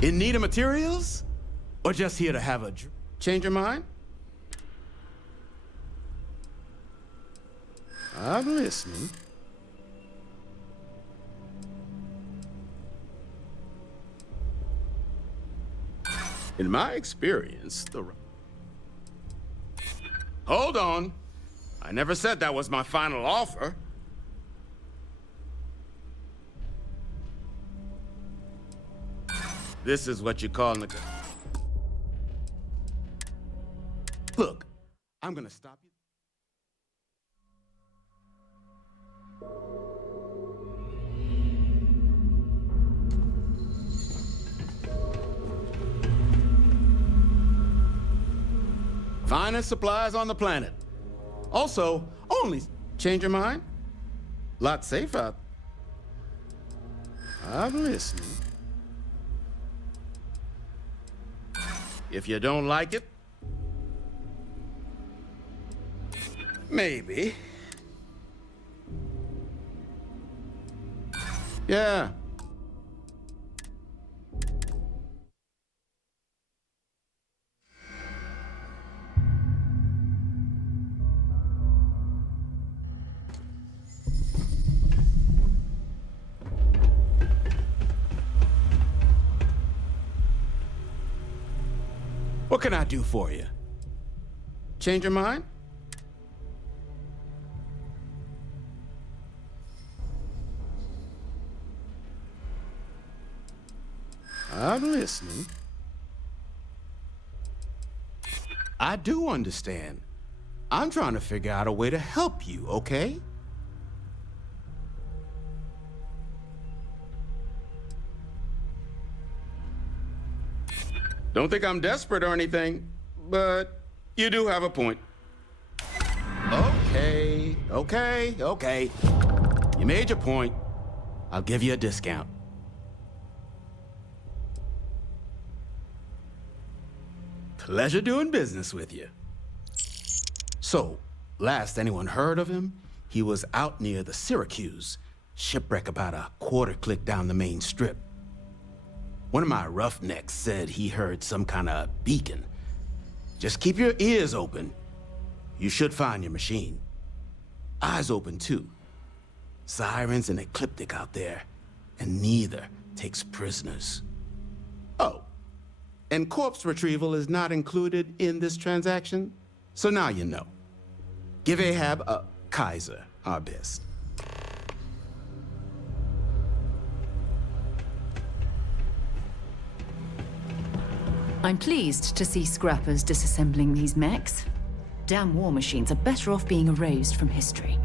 In need of materials? Or just here to have a change your mind? I'm listening. In my experience, Hold on. I never said that was my final offer. This is what you call Look, I'm gonna stop you. Finest supplies on the planet. Also, only change your mind? Lot safe out. I'm listening. If you don't like it, maybe. Yeah. What can I do for you? Change your mind? I'm listening. I do understand. I'm trying to figure out a way to help you, okay? Don't think I'm desperate or anything, but you do have a point. Okay. You made your point. I'll give you a discount. Pleasure doing business with you. So, last anyone heard of him, he was out near the Syracuse, shipwreck about a quarter click down the main strip. One of my roughnecks said he heard some kind of beacon. Just keep your ears open. You should find your machine. Eyes open, too. Sirens and ecliptic out there, and neither takes prisoners. Oh, and corpse retrieval is not included in this transaction, so now you know. Give Ahab a Kaiser our best. I'm pleased to see scrappers disassembling these mechs. Damn war machines are better off being erased from history.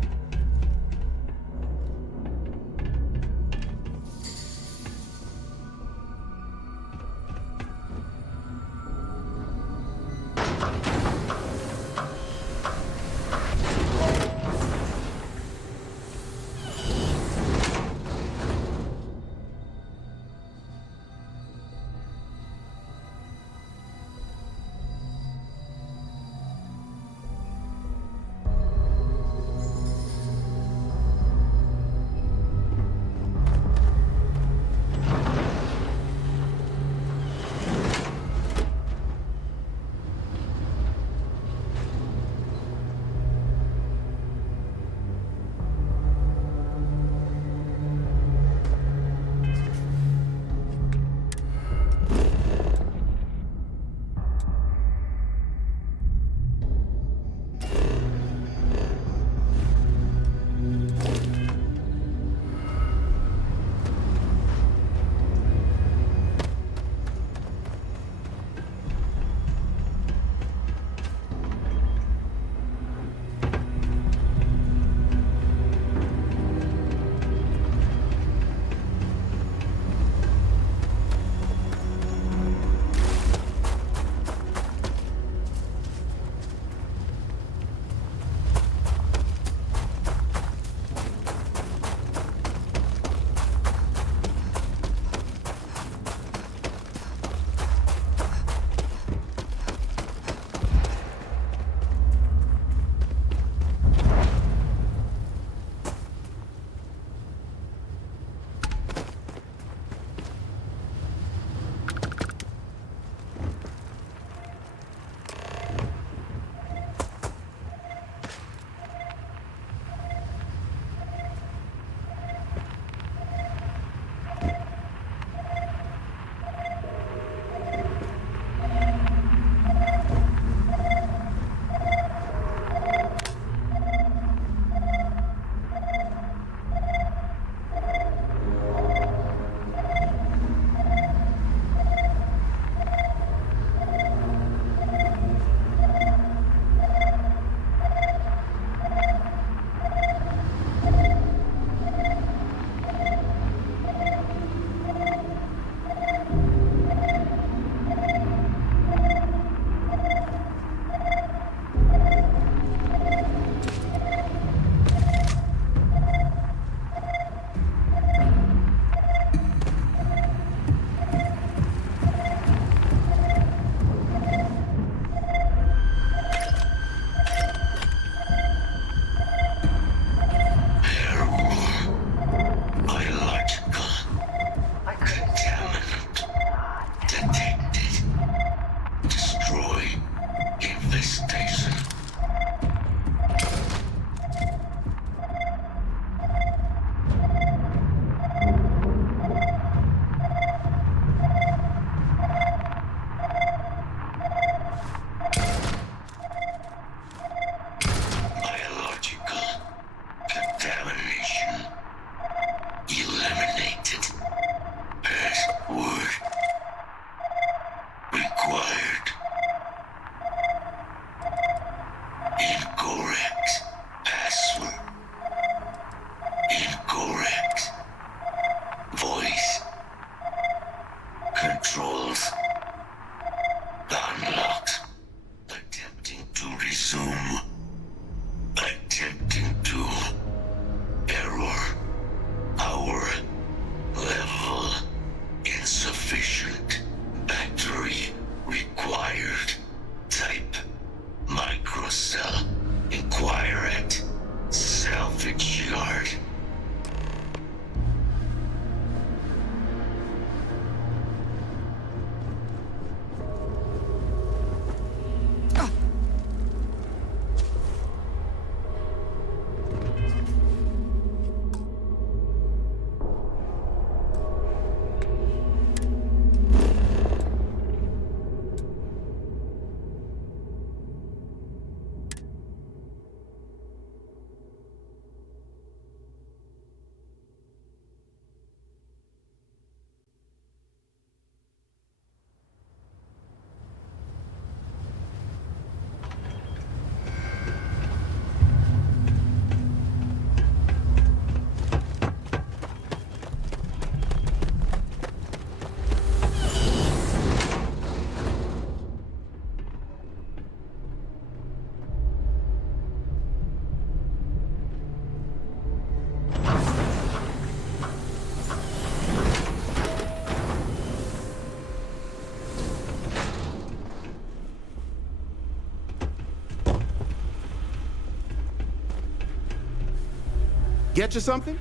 Get you something?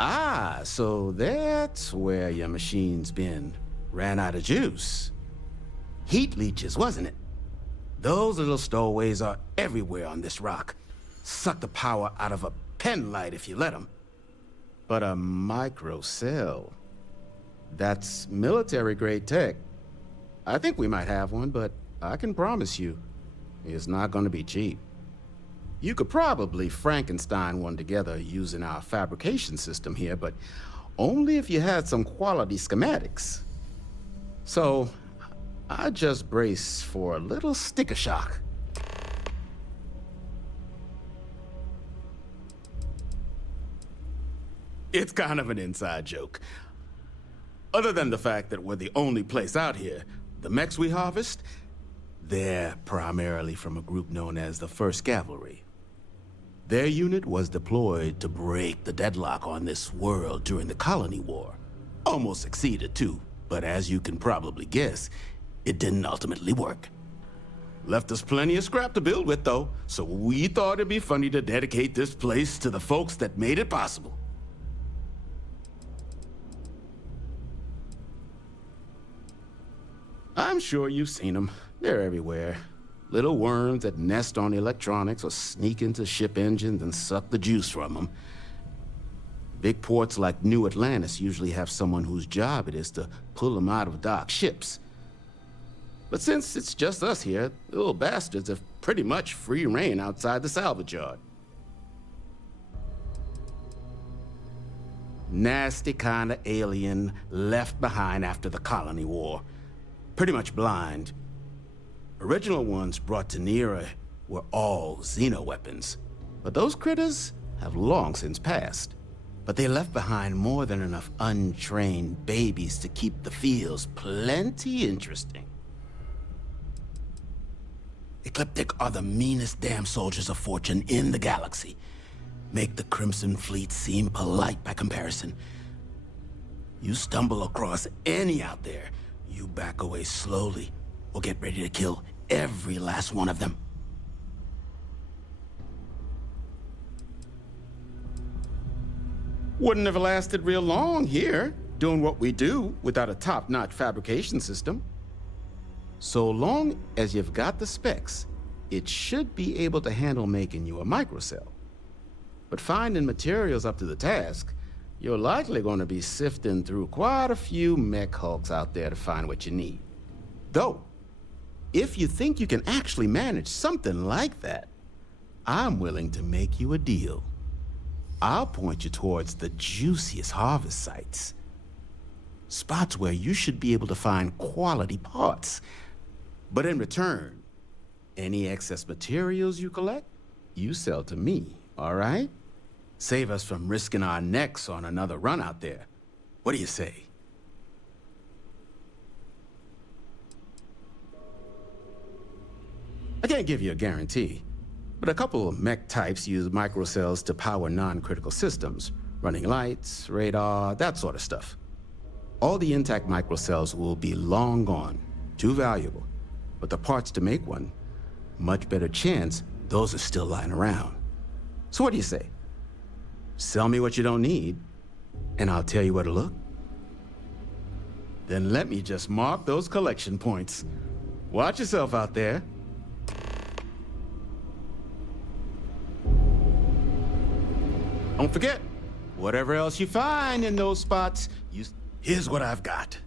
Ah, so that's where your machine's been. Ran out of juice. Heat leeches, wasn't it? Those little stowaways are everywhere on this rock. Suck the power out of a pen light if you let them. But a microcell, that's military-grade tech. I think we might have one, but I can promise you, it's not gonna be cheap. You could probably Frankenstein one together using our fabrication system here, but only if you had some quality schematics. So, I just brace for a little sticker shock. It's kind of an inside joke. Other than the fact that we're the only place out here, the mechs we harvest, they're primarily from a group known as the 1st Cavalry. Their unit was deployed to break the deadlock on this world during the Colony War. Almost succeeded too, but as you can probably guess, it didn't ultimately work. Left us plenty of scrap to build with though, so we thought it'd be funny to dedicate this place to the folks that made it possible. I'm sure you've seen them. They're everywhere. Little worms that nest on electronics or sneak into ship engines and suck the juice from them. Big ports like New Atlantis usually have someone whose job it is to pull them out of docked ships. But since it's just us here, the little bastards have pretty much free reign outside the salvage yard. Nasty kind of alien left behind after the Colony War. Pretty much blind. Original ones brought to Nera were all xeno-weapons. But those critters have long since passed. But they left behind more than enough untrained babies to keep the fields plenty interesting. Ecliptic are the meanest damn soldiers of fortune in the galaxy. Make the Crimson Fleet seem polite by comparison. You stumble across any out there, you back away slowly, or get ready to kill every last one of them. Wouldn't have lasted real long here, doing what we do without a top-notch fabrication system. So long as you've got the specs, it should be able to handle making you a microcell. But finding materials up to the task, you're likely going to be sifting through quite a few mech hulks out there to find what you need. Though, if you think you can actually manage something like that, I'm willing to make you a deal. I'll point you towards the juiciest harvest sites. Spots where you should be able to find quality parts. But in return, any excess materials you collect, you sell to me, all right? Save us from risking our necks on another run out there. What do you say? I can't give you a guarantee, but a couple of mech types use microcells to power non-critical systems, running lights, radar, that sort of stuff. All the intact microcells will be long gone, too valuable, but the parts to make one, much better chance those are still lying around. So what do you say? Sell me what you don't need, and I'll tell you where to look. Then let me just mark those collection points. Watch yourself out there. Don't forget, whatever else you find in those spots, here's what I've got.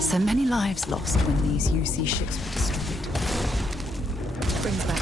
So many lives lost when these UC ships were destroyed. Brings back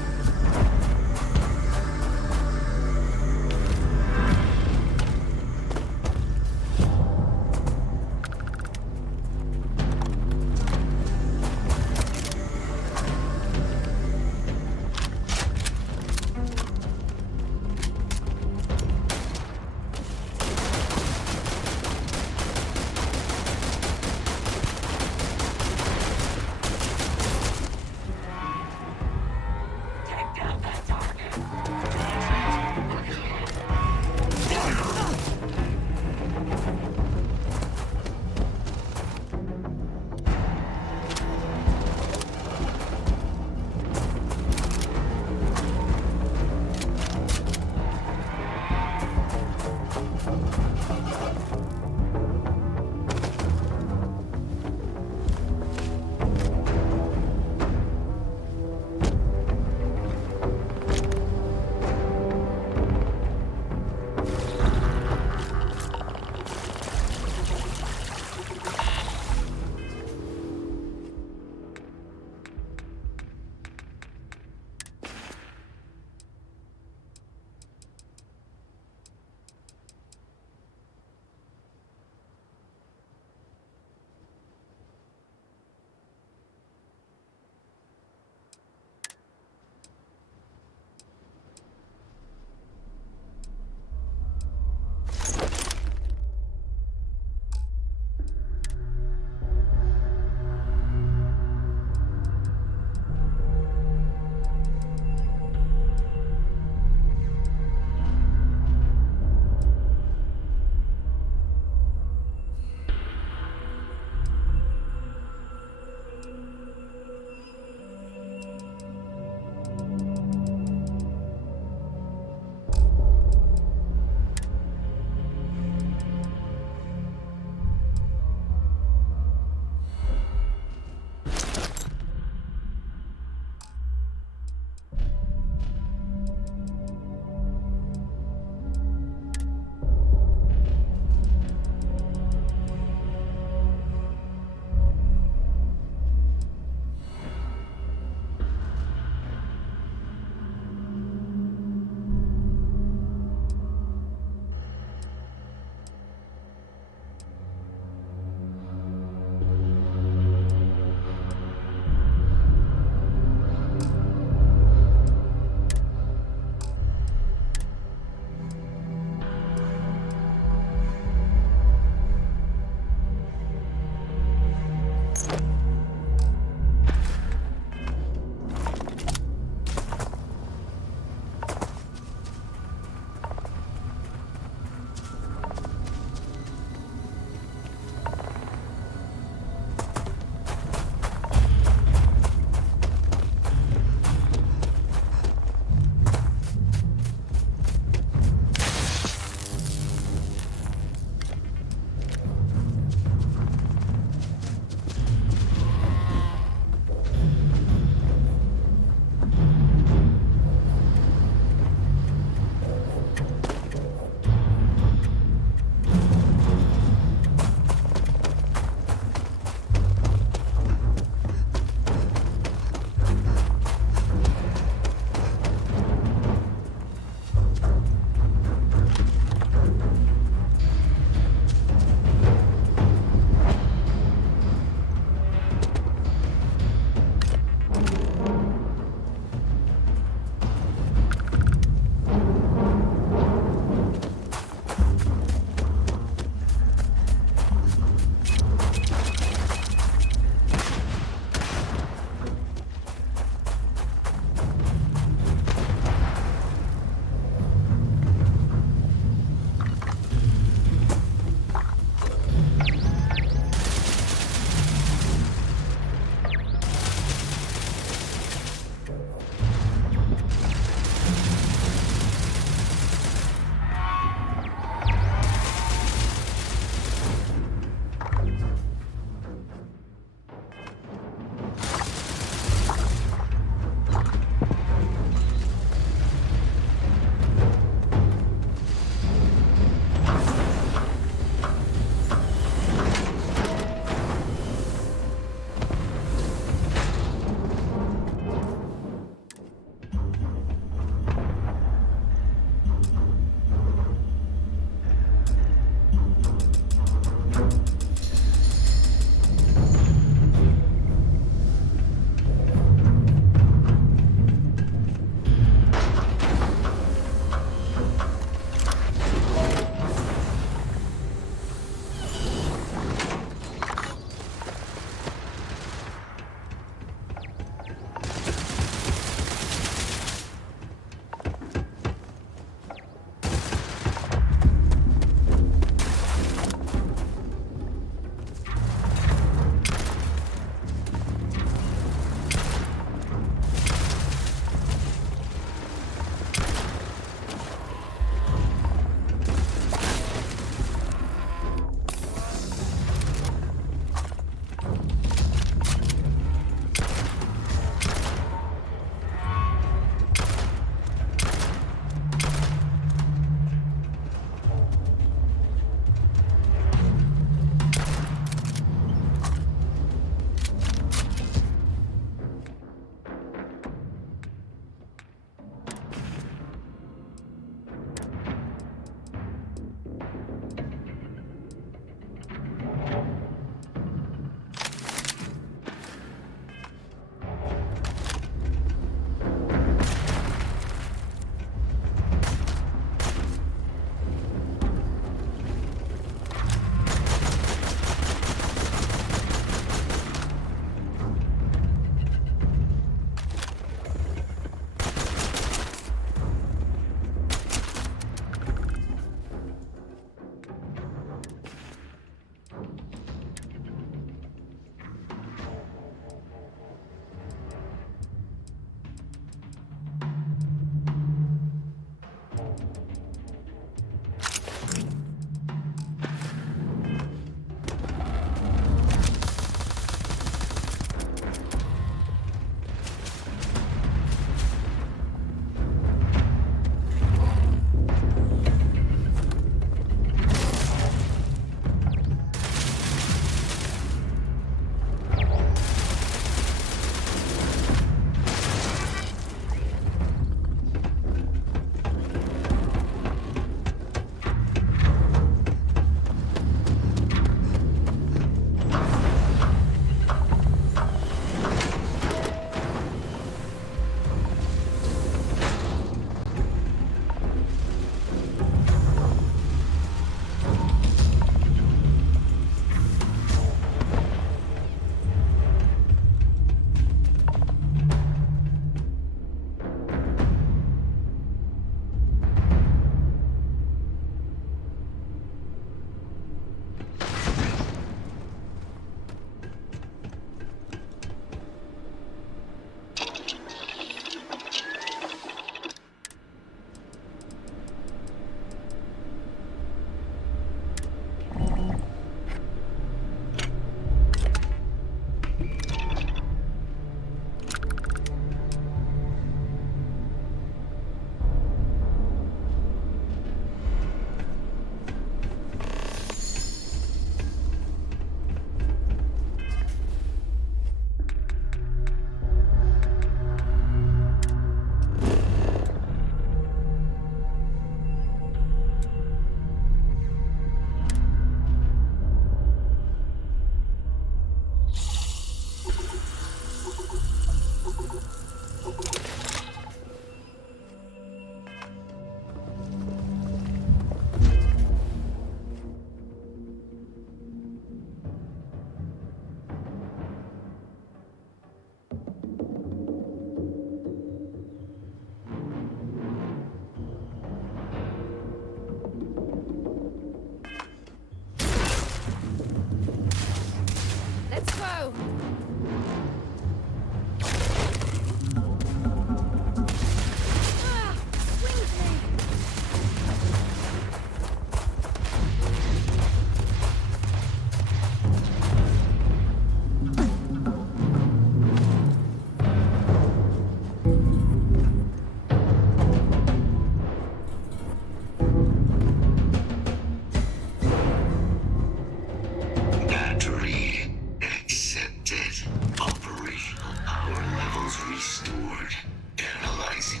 Battery accepted. Operational power levels restored. Analyzing.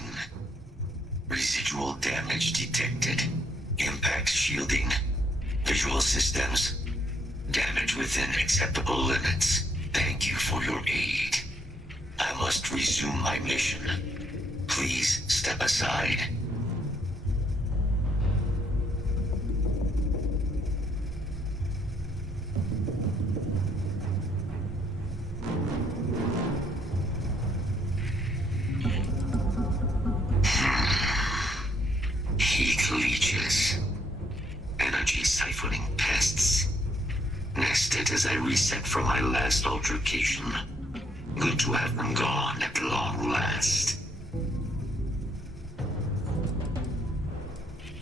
Residual damage detected. Impact shielding. Visual systems. Damage within acceptable limits. Thank you for your aid. I must resume my mission. Please step aside. Heat leeches. Energy siphoning pests. Nested as I reset from my last altercation. Good to have them gone at long last.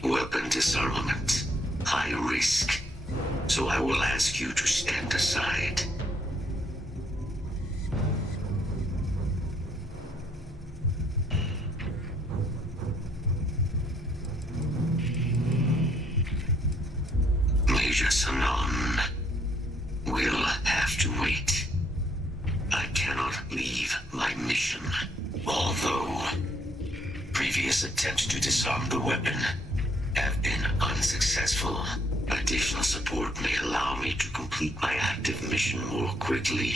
Weapon disarmament. High risk. So I will ask you to stand aside. Major Sanon will have to wait. I cannot leave my mission. Although previous attempts to disarm the weapon have been unsuccessful, additional support may allow me to complete my active mission more quickly,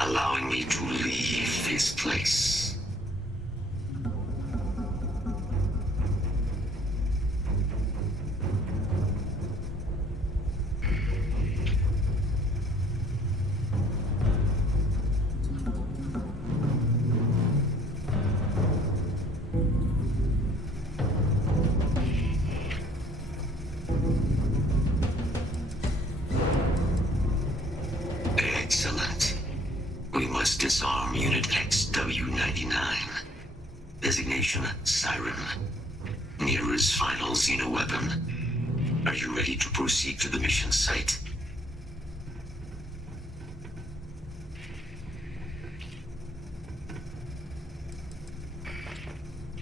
allowing me to leave this place. Excellent. We must disarm Unit XW-99. Designation Siren. Nearest final Xeno weapon. Are you ready to proceed to the mission site?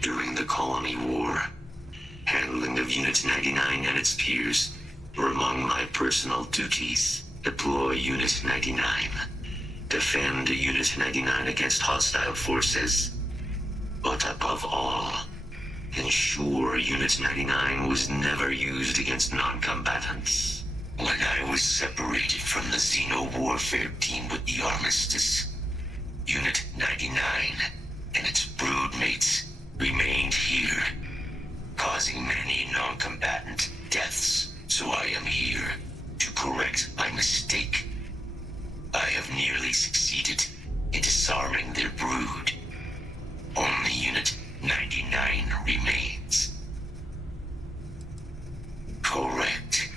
During the Colony War, handling of Unit 99 and its peers were among my personal duties. Deploy Unit 99. Defend Unit 99 against hostile forces. But above all, ensure Unit 99 was never used against non-combatants. When I was separated from the Xeno warfare team with the Armistice, Unit 99 and its broodmates remained here, causing many non-combatant deaths. So I am here to correct my mistake. I have nearly succeeded in disarming their brood. Only Unit 99 remains. Correct.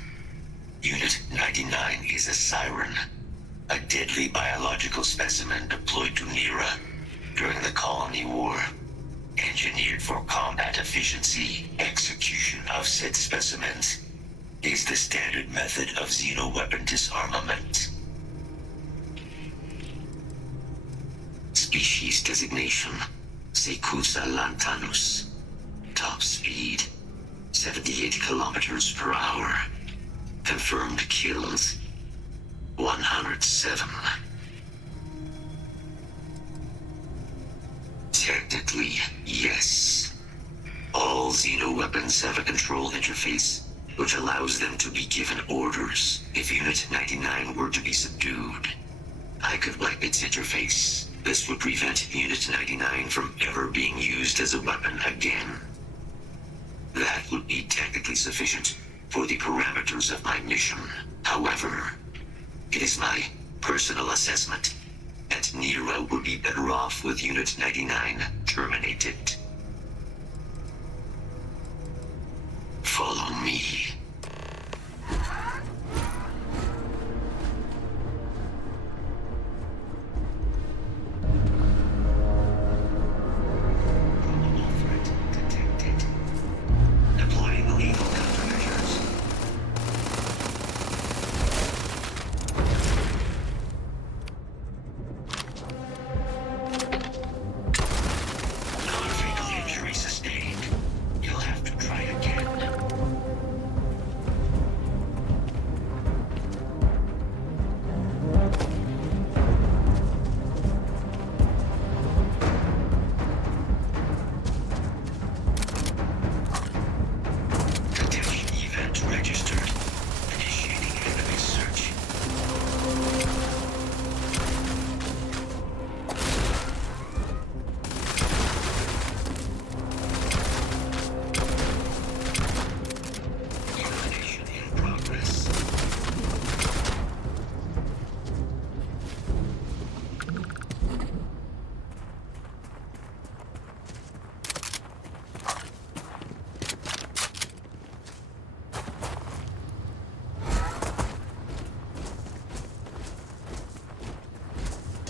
Unit 99 is a siren, a deadly biological specimen deployed to Nera during the Colony War. Engineered for combat efficiency, execution of said specimens is the standard method of Xeno weapon disarmament. Species designation, Sekusa lantanus. Top speed, 78 kilometers per hour. Confirmed kills, 107. Technically, yes. All Xeno weapons have a control interface, which allows them to be given orders if Unit 99 were to be subdued. I could wipe its interface. This would prevent Unit 99 from ever being used as a weapon again. That would be technically sufficient for the parameters of my mission. However, it is my personal assessment that Nero would be better off with Unit 99 terminated. Follow me.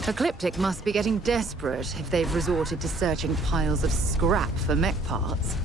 Ecliptic must be getting desperate if they've resorted to searching piles of scrap for mech parts.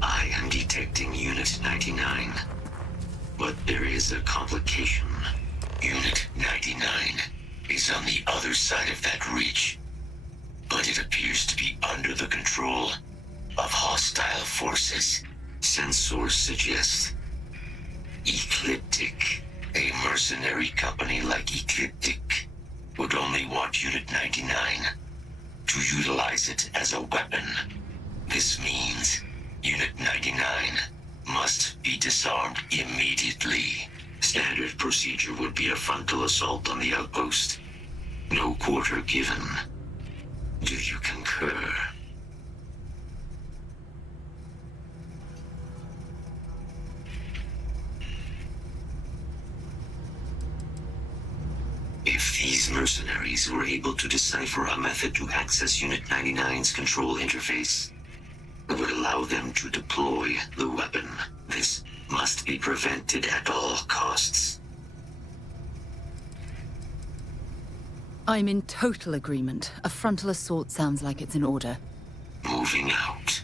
I am detecting Unit 99. But there is a complication. Unit 99 is on the other side of that ridge. But it appears to be under the control of hostile forces. Sensors suggest Ecliptic, a mercenary company like Ecliptic, would only want Unit 99 to utilize it as a weapon. This means Unit 99 must be disarmed immediately. Standard procedure would be a frontal assault on the outpost. No quarter given. Do you concur? If these mercenaries were able to decipher a method to access Unit 99's control interface, it would allow them to deploy the weapon. This must be prevented at all costs. I'm in total agreement. A frontal assault sounds like it's in order. Moving out.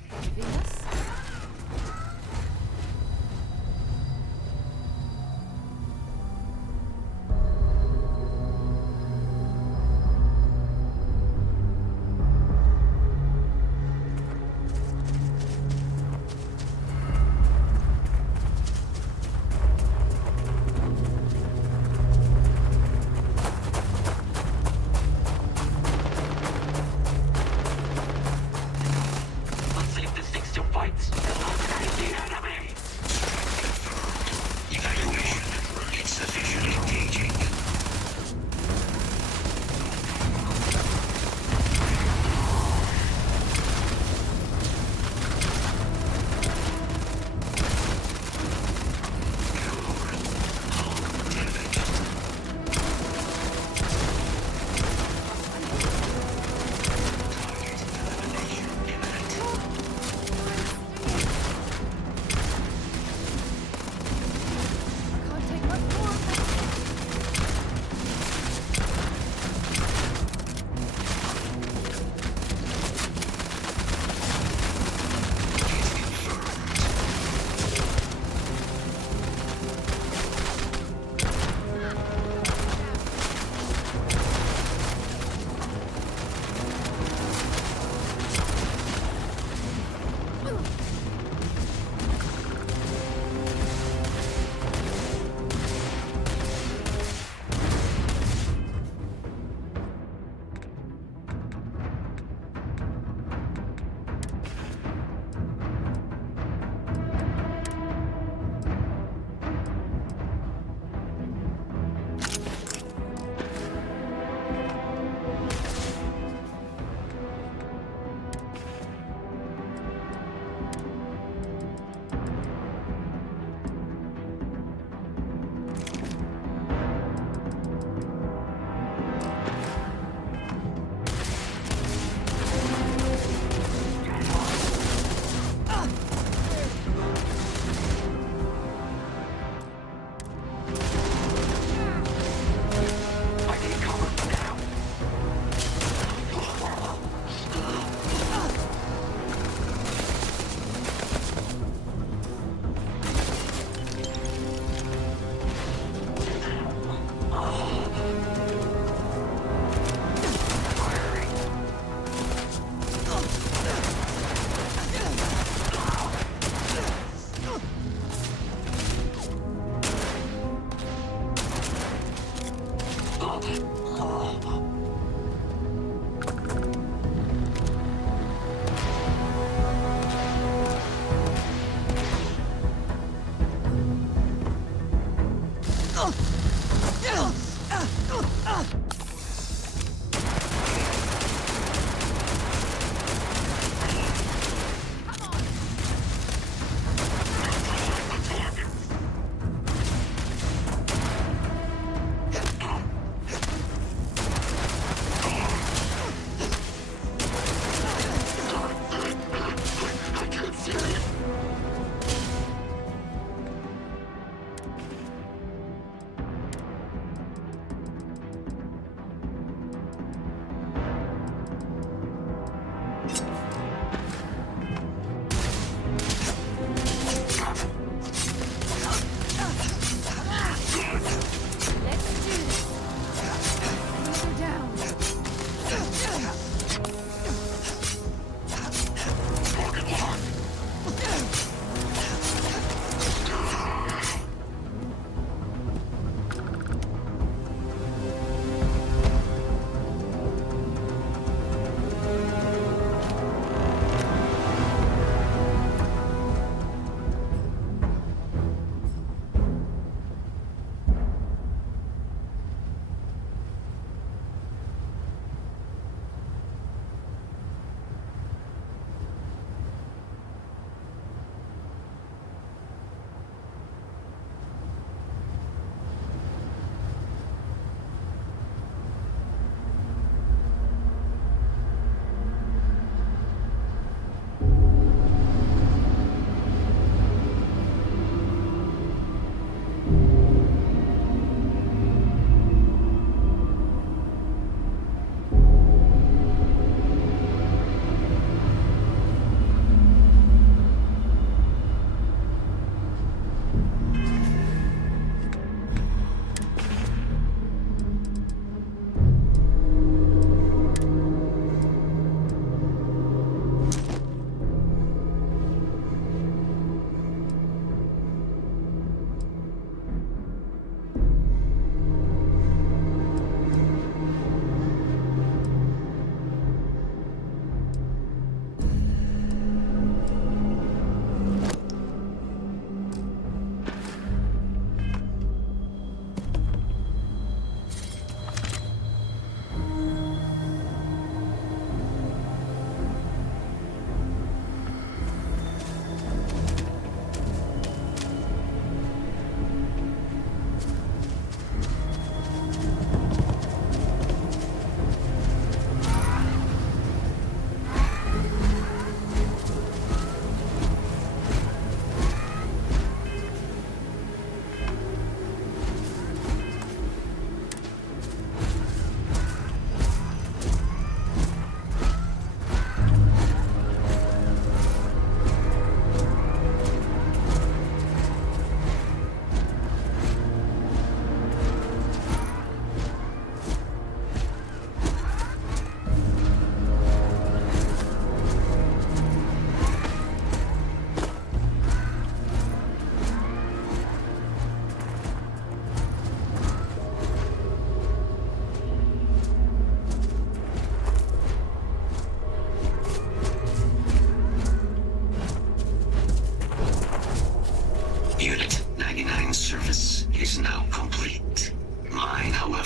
Evaluation insufficient engaging.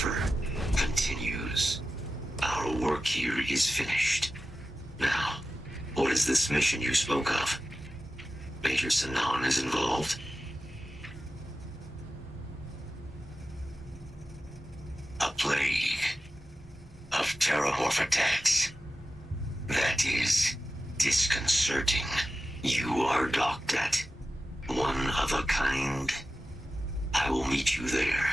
Walker continues. Our work here is finished. Now, what is this mission you spoke of? Major Sanan is involved? A plague of terramorph attacks. That is disconcerting. You are docked at one of a kind. I will meet you there.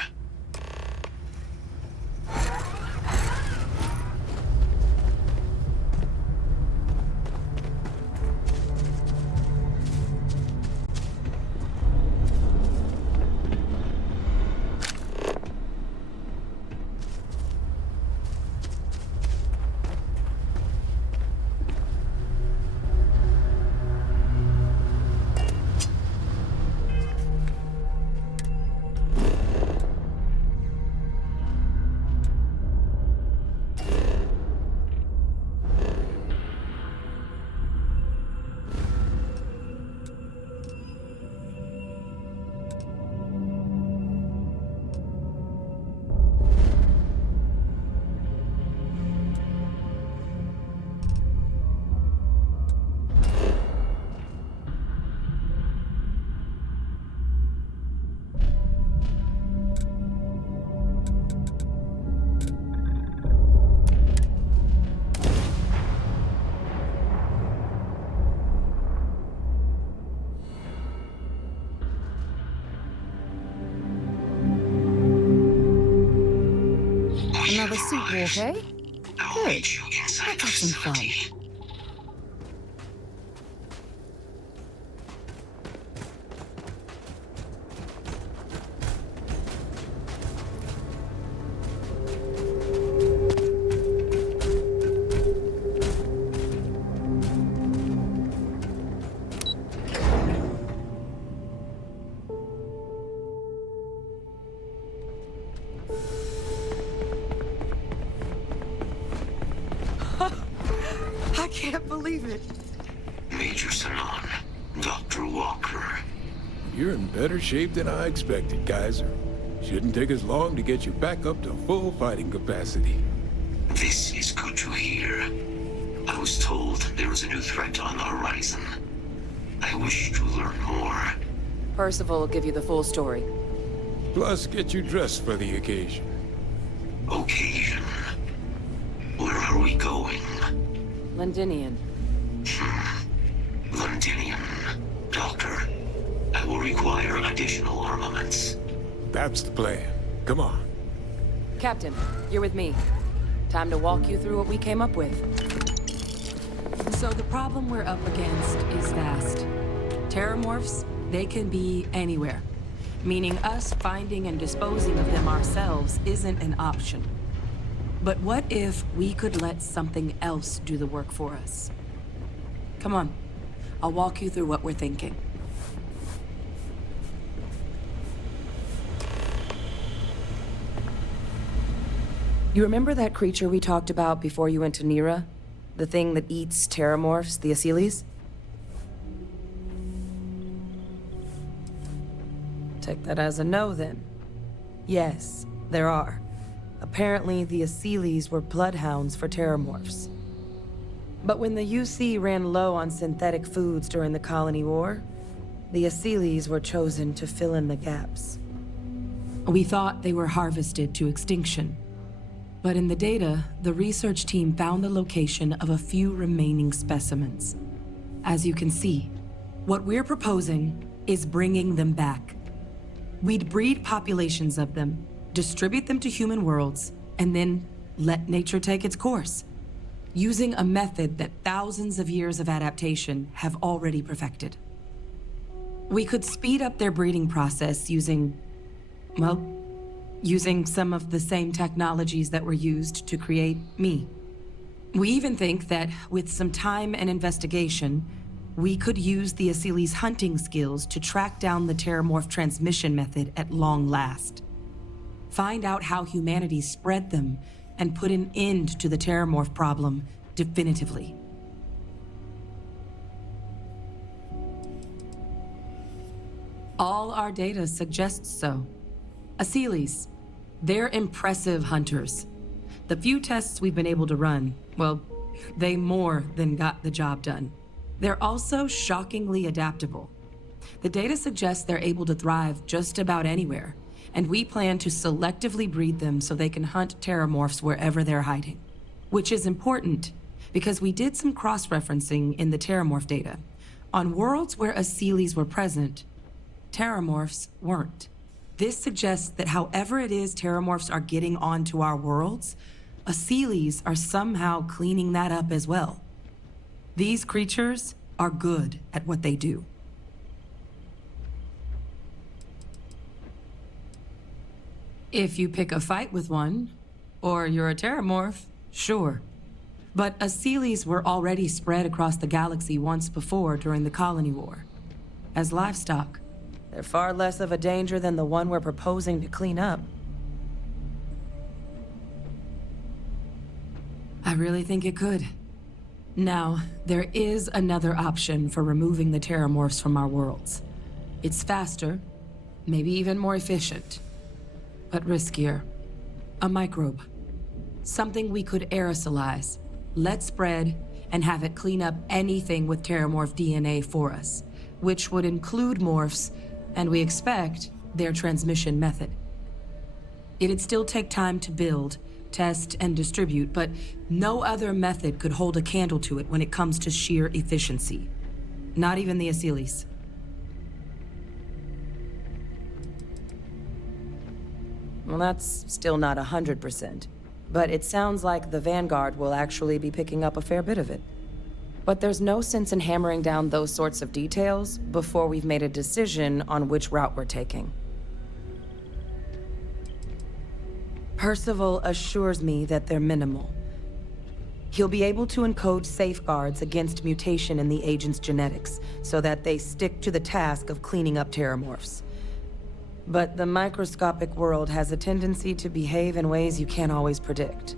Another suit walk, eh? I'll meet you inside Let's the have some fun. facility. I can't believe it. Major Sanan, Dr. Walker. You're in better shape than I expected, Kaiser. Shouldn't take us long to get you back up to full fighting capacity. This is good to hear. I was told there was a new threat on the horizon. I wish to learn more. Percival will give you the full story. Plus, get you dressed for the occasion. Occasion. Where are we going? Londinian. Londinium. Doctor, I will require additional armaments. That's the plan. Come on. Captain, you're with me. Time to walk you through what we came up with. So the problem we're up against is vast. Terramorphs, they can be anywhere. Meaning us finding and disposing of them ourselves isn't an option. But what if we could let something else do the work for us? Come on, I'll walk you through what we're thinking. You remember that creature we talked about before you went to Nira? The thing that eats terramorphs, the Asylees? Take that as a no, then. Yes, there are. Apparently, the Asylees were bloodhounds for terramorphs. But when the UC ran low on synthetic foods during the Colony War, the Asylees were chosen to fill in the gaps. We thought they were harvested to extinction. But in the data, the research team found the location of a few remaining specimens. As you can see, what we're proposing is bringing them back. We'd breed populations of them, distribute them to human worlds, and then let nature take its course, using a method that thousands of years of adaptation have already perfected. We could speed up their breeding process using some of the same technologies that were used to create me. We even think that with some time and investigation, we could use the Asylees' hunting skills to track down the terramorph transmission method at long last. Find out how humanity spread them and put an end to the terramorph problem definitively. All our data suggests so. Asylees, They're impressive hunters. The few tests we've been able to run, well, they more than got the job done. They're also shockingly adaptable. The data suggests they're able to thrive just about anywhere, and we plan to selectively breed them so they can hunt terramorphs wherever they're hiding. Which is important, because we did some cross-referencing in the terramorph data. On worlds where Asylees were present, terramorphs weren't. This suggests that however it is terramorphs are getting onto our worlds, Asylees are somehow cleaning that up as well. These creatures are good at what they do. If you pick a fight with one, or you're a terramorph, sure. But Asylees were already spread across the galaxy once before during the Colony War. As livestock. They're far less of a danger than the one we're proposing to clean up. I really think it could. Now, there is another option for removing the terramorphs from our worlds. It's faster, maybe even more efficient, but riskier. A microbe. Something we could aerosolize, let spread, and have it clean up anything with terramorph DNA for us, which would include morphs, and we expect their transmission method. It'd still take time to build, test, and distribute, but no other method could hold a candle to it when it comes to sheer efficiency. Not even the Asylees. Well, that's still not 100%. But it sounds like the Vanguard will actually be picking up a fair bit of it. But there's no sense in hammering down those sorts of details before we've made a decision on which route we're taking. Percival assures me that they're minimal. He'll be able to encode safeguards against mutation in the agent's genetics, so that they stick to the task of cleaning up terramorphs. But the microscopic world has a tendency to behave in ways you can't always predict.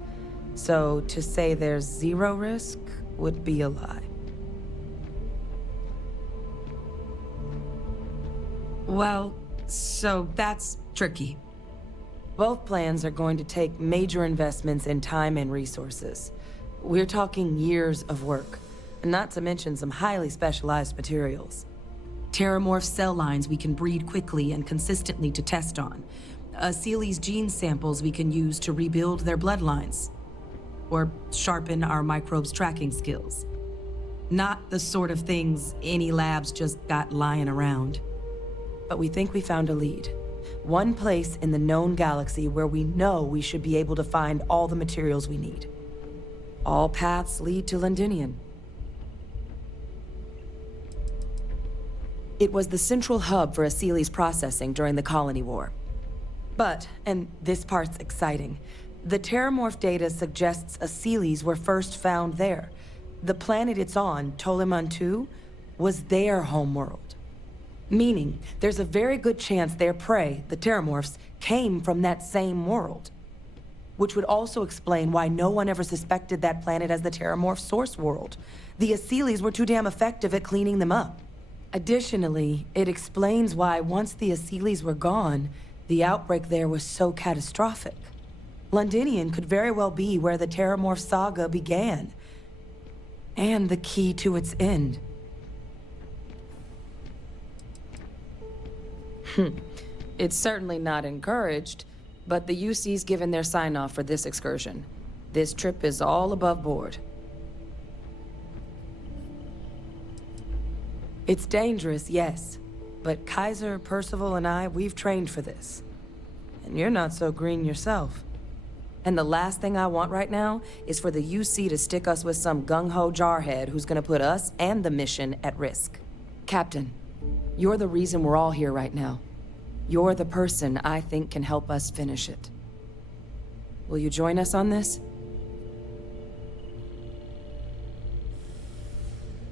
So to say there's zero risk would be a lie. Well, so that's tricky. Both plans are going to take major investments in time and resources. We're talking years of work, not to mention some highly specialized materials. Terramorph cell lines we can breed quickly and consistently to test on. Asylees gene samples we can use to rebuild their bloodlines. Or sharpen our microbes' tracking skills. Not the sort of things any labs just got lying around. But we think we found a lead. One place in the known galaxy where we know we should be able to find all the materials we need. All paths lead to Londinian. It was the central hub for Asylees processing during the Colony War. But, and this part's exciting, the terramorph data suggests Asylees were first found there. The planet it's on, Toliman II, was their homeworld. Meaning, there's a very good chance their prey, the terramorphs, came from that same world. Which would also explain why no one ever suspected that planet as the terramorph source world. The Asylees were too damn effective at cleaning them up. Additionally, it explains why once the Asylees were gone, the outbreak there was so catastrophic. Londinian could very well be where the Terramorph saga began. And the key to its end. It's certainly not encouraged, but the UC's given their sign-off for this excursion. This trip is all above board. It's dangerous, yes. But Kaiser, Percival, and I, we've trained for this. And you're not so green yourself. And the last thing I want right now is for the UC to stick us with some gung-ho jarhead who's gonna put us and the mission at risk. Captain, you're the reason we're all here right now. You're the person I think can help us finish it. Will you join us on this?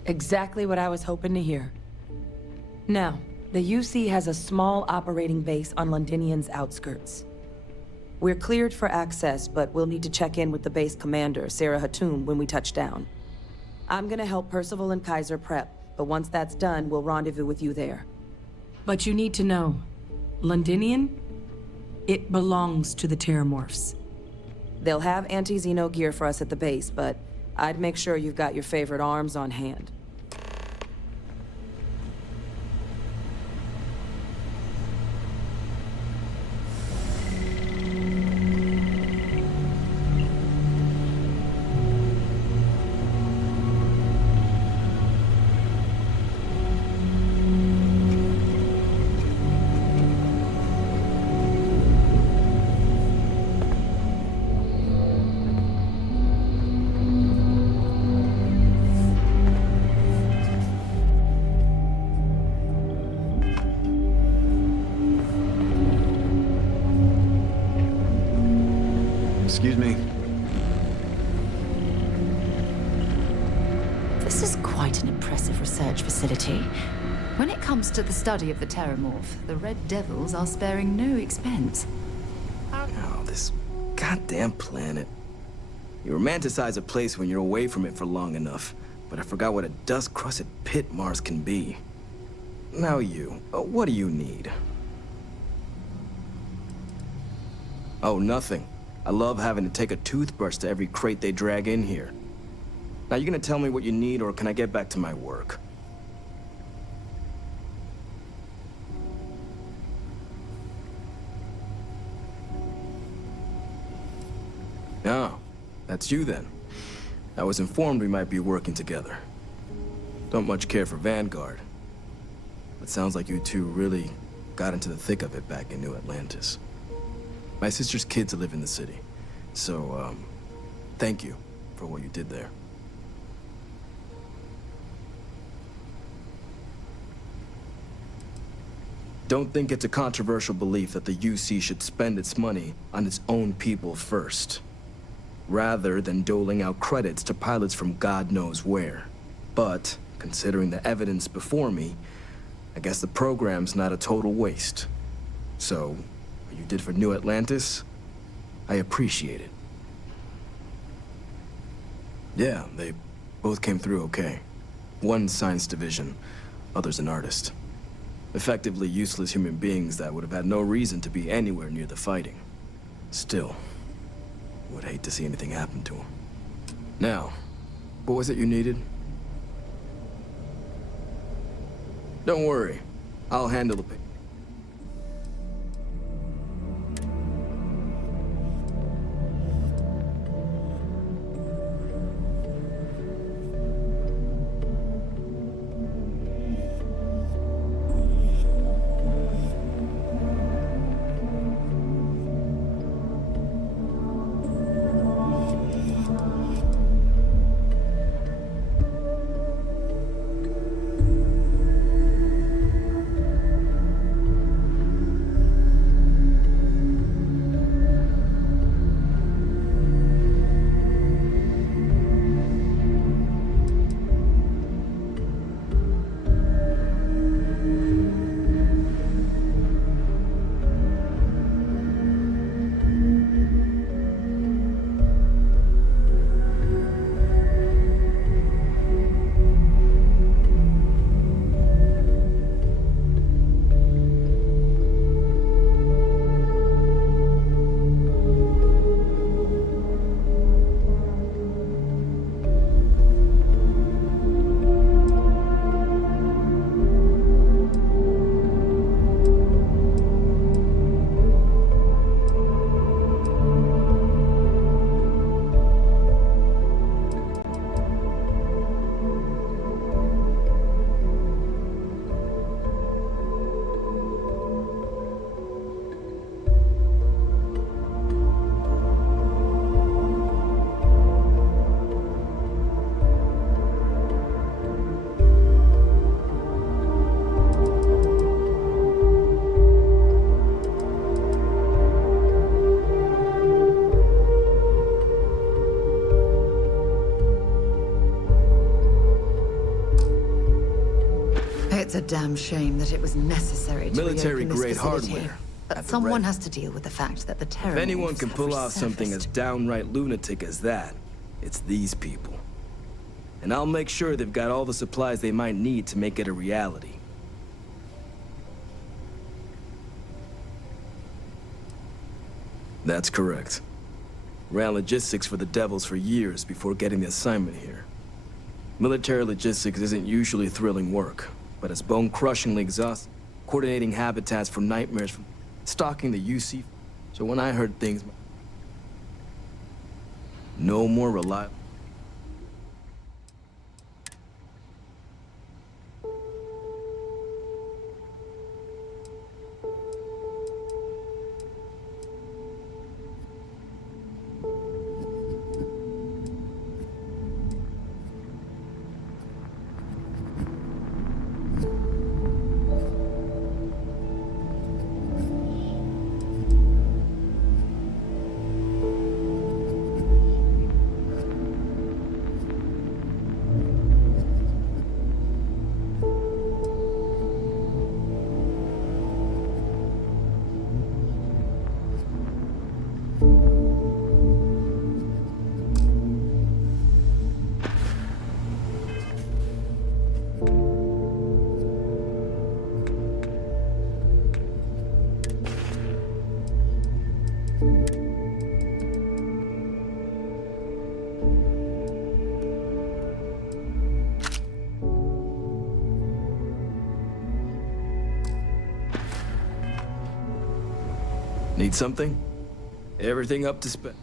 Exactly what I was hoping to hear. Now, the UC has a small operating base on Londinian's outskirts. We're cleared for access, but we'll need to check in with the base commander, Sarah Hatum, when we touch down. I'm gonna help Percival and Kaiser prep, but once that's done, we'll rendezvous with you there. But you need to know, Londinian? It belongs to the Terramorphs. They'll have anti-Xeno gear for us at the base, but I'd make sure you've got your favorite arms on hand. Excuse me. This is quite an impressive research facility. When it comes to the study of the Terramorph, the Red Devils are sparing no expense. Oh, this goddamn planet. You romanticize a place when you're away from it for long enough, but I forgot what a dust-crusted pit Mars can be. Now you, what do you need? Oh, nothing. I love having to take a toothbrush to every crate they drag in here. Now, you gonna tell me what you need, or can I get back to my work? Oh, that's you then. I was informed we might be working together. Don't much care for Vanguard. But sounds like you two really got into the thick of it back in New Atlantis. My sister's kids live in the city, so, thank you for what you did there. Don't think it's a controversial belief that the UC should spend its money on its own people first, rather than doling out credits to pilots from God knows where. But, considering the evidence before me, I guess the program's not a total waste. So, what you did for New Atlantis, I appreciate it. Yeah, they both came through okay. One science division, other's an artist. Effectively useless human beings that would have had no reason to be anywhere near the fighting. Still, would hate to see anything happen to them. Now, what was it you needed? Don't worry, I'll handle the It's a damn shame that it was necessary to military-grade reopen this facility. hardware. But at the someone ready. has to deal with the fact that the Terramorphs If anyone can have pull off something as resurfaced. downright lunatic as that, it's these people. And I'll make sure they've got all the supplies they might need to make it a reality. That's correct. Ran logistics for the Devils for years before getting the assignment here. Military logistics isn't usually thrilling work, but it's bone-crushingly exhausting. Coordinating habitats for nightmares from stalking the UC. So when I heard things... No more reliable... Need something? Everything up to spec.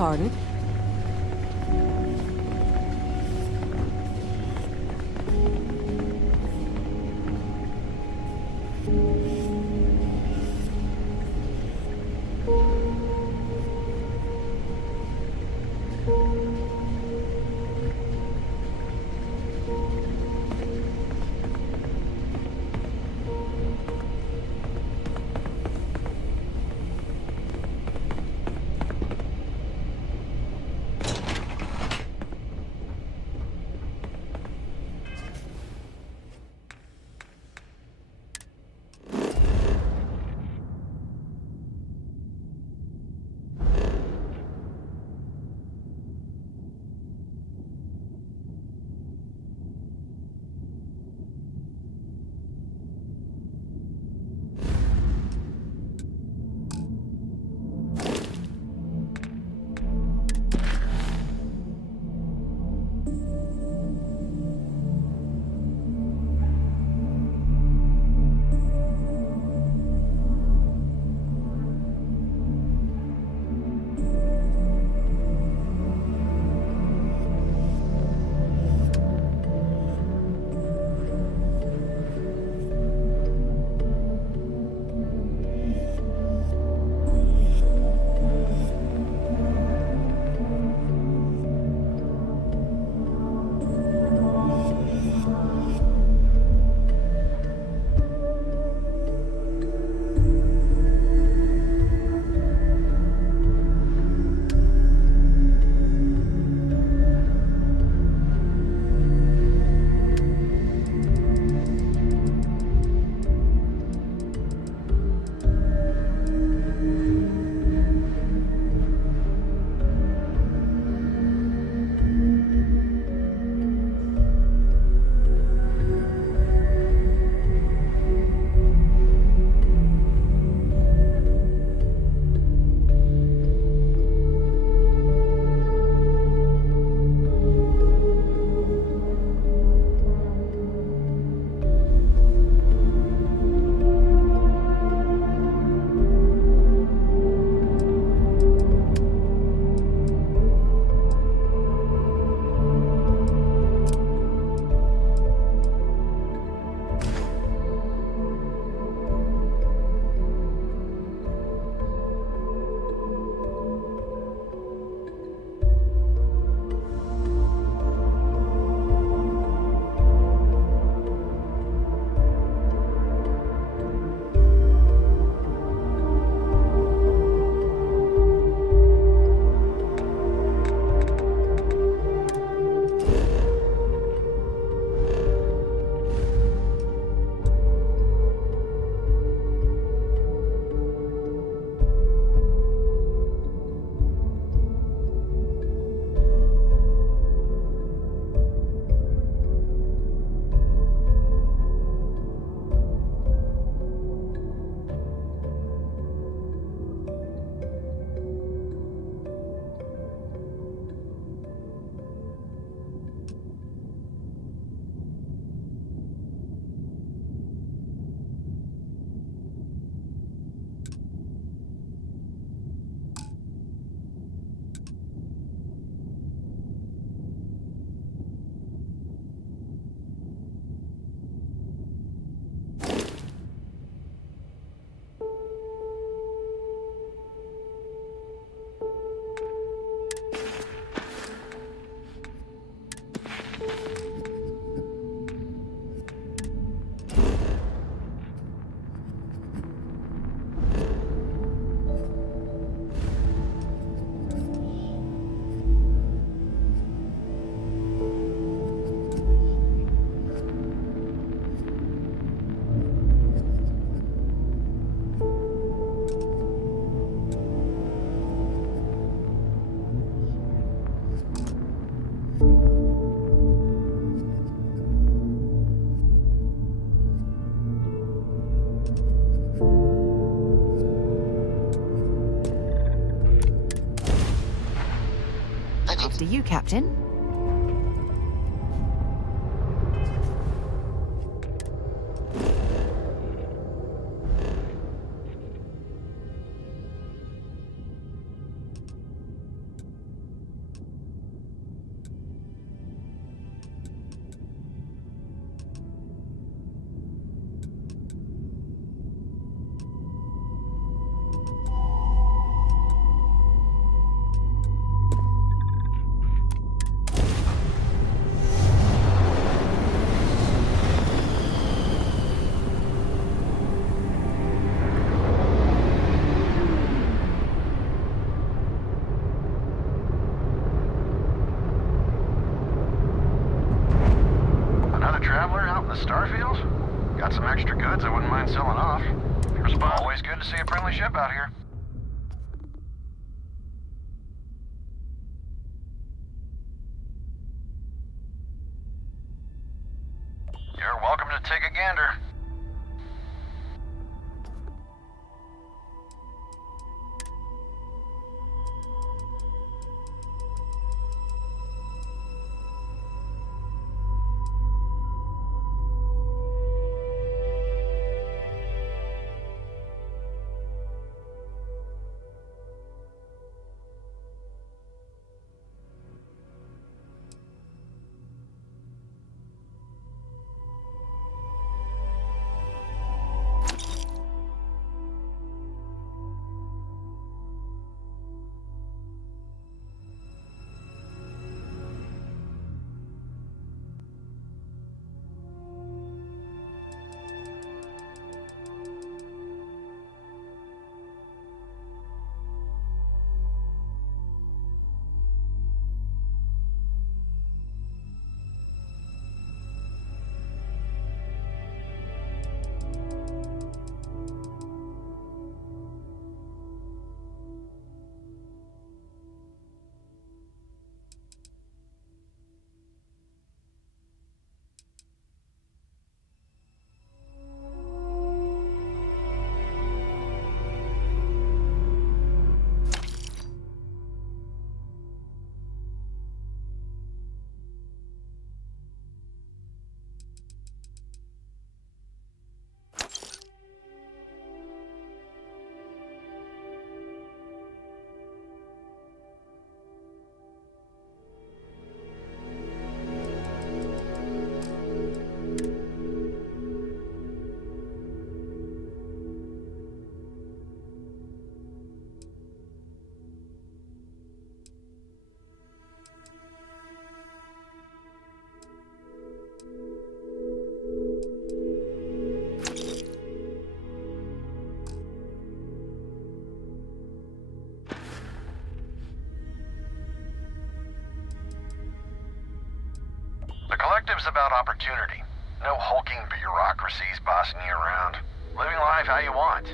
Pardon? After you, Captain. Traveler out in the Starfield? Got some extra goods I wouldn't mind selling off. Always good to see a friendly ship out here. You're welcome to take a gander. The collective's about opportunity. No hulking bureaucracies bossing you around. Living life how you want.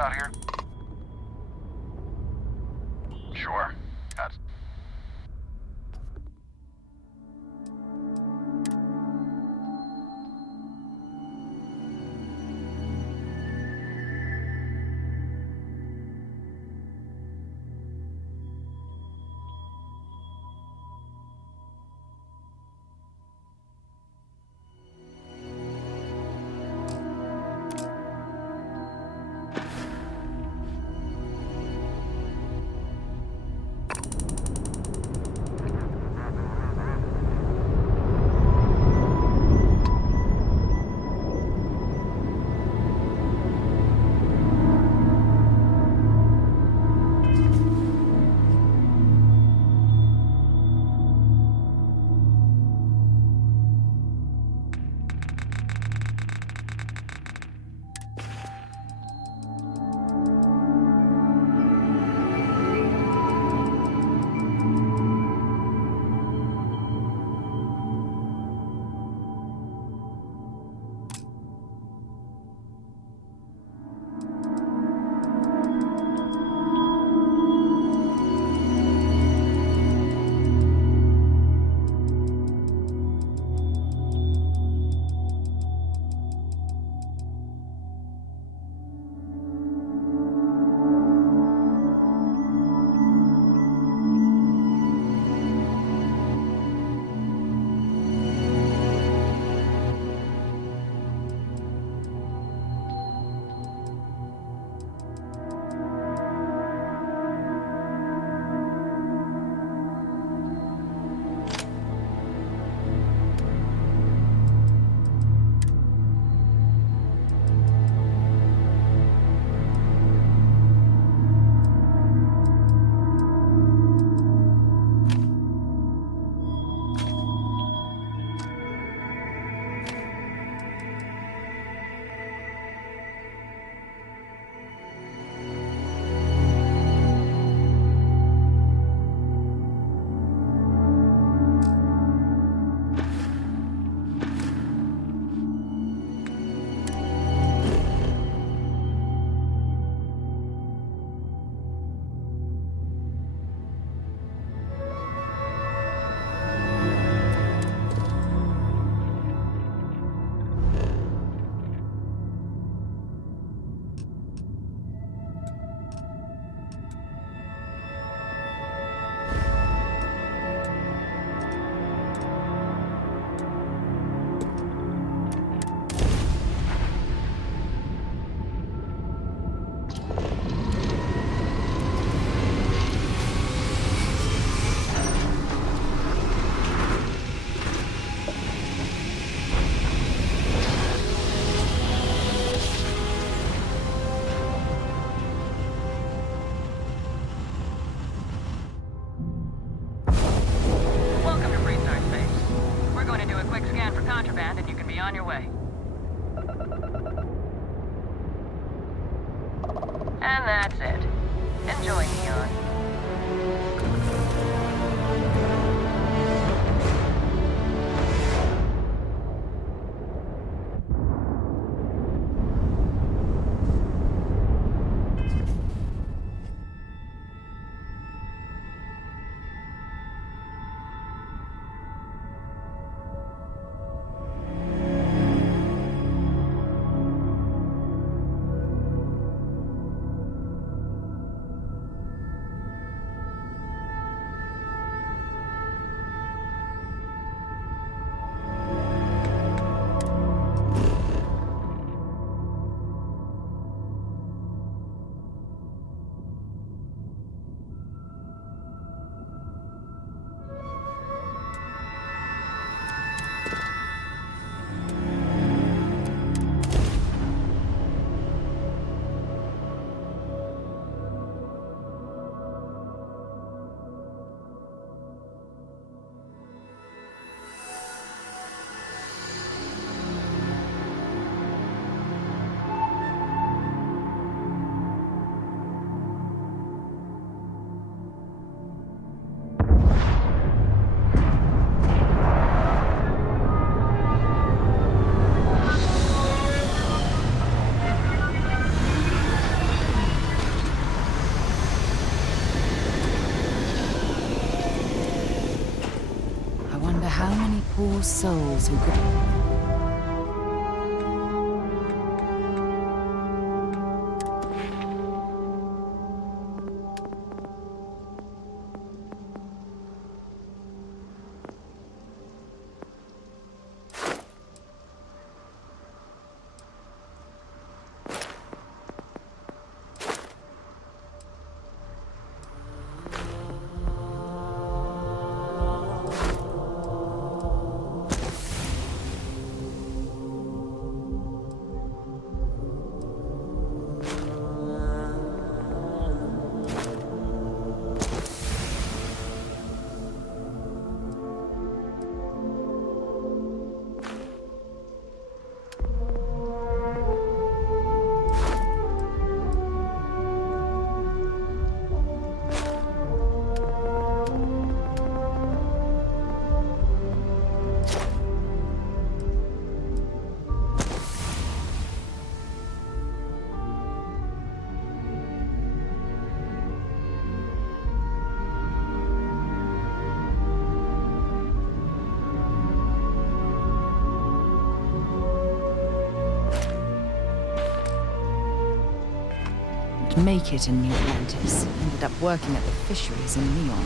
out here? Sure. That's... And that's it. Enjoy, Neon. poor souls who could... make it in New Atlantis. Ended up working at the fisheries in Neon.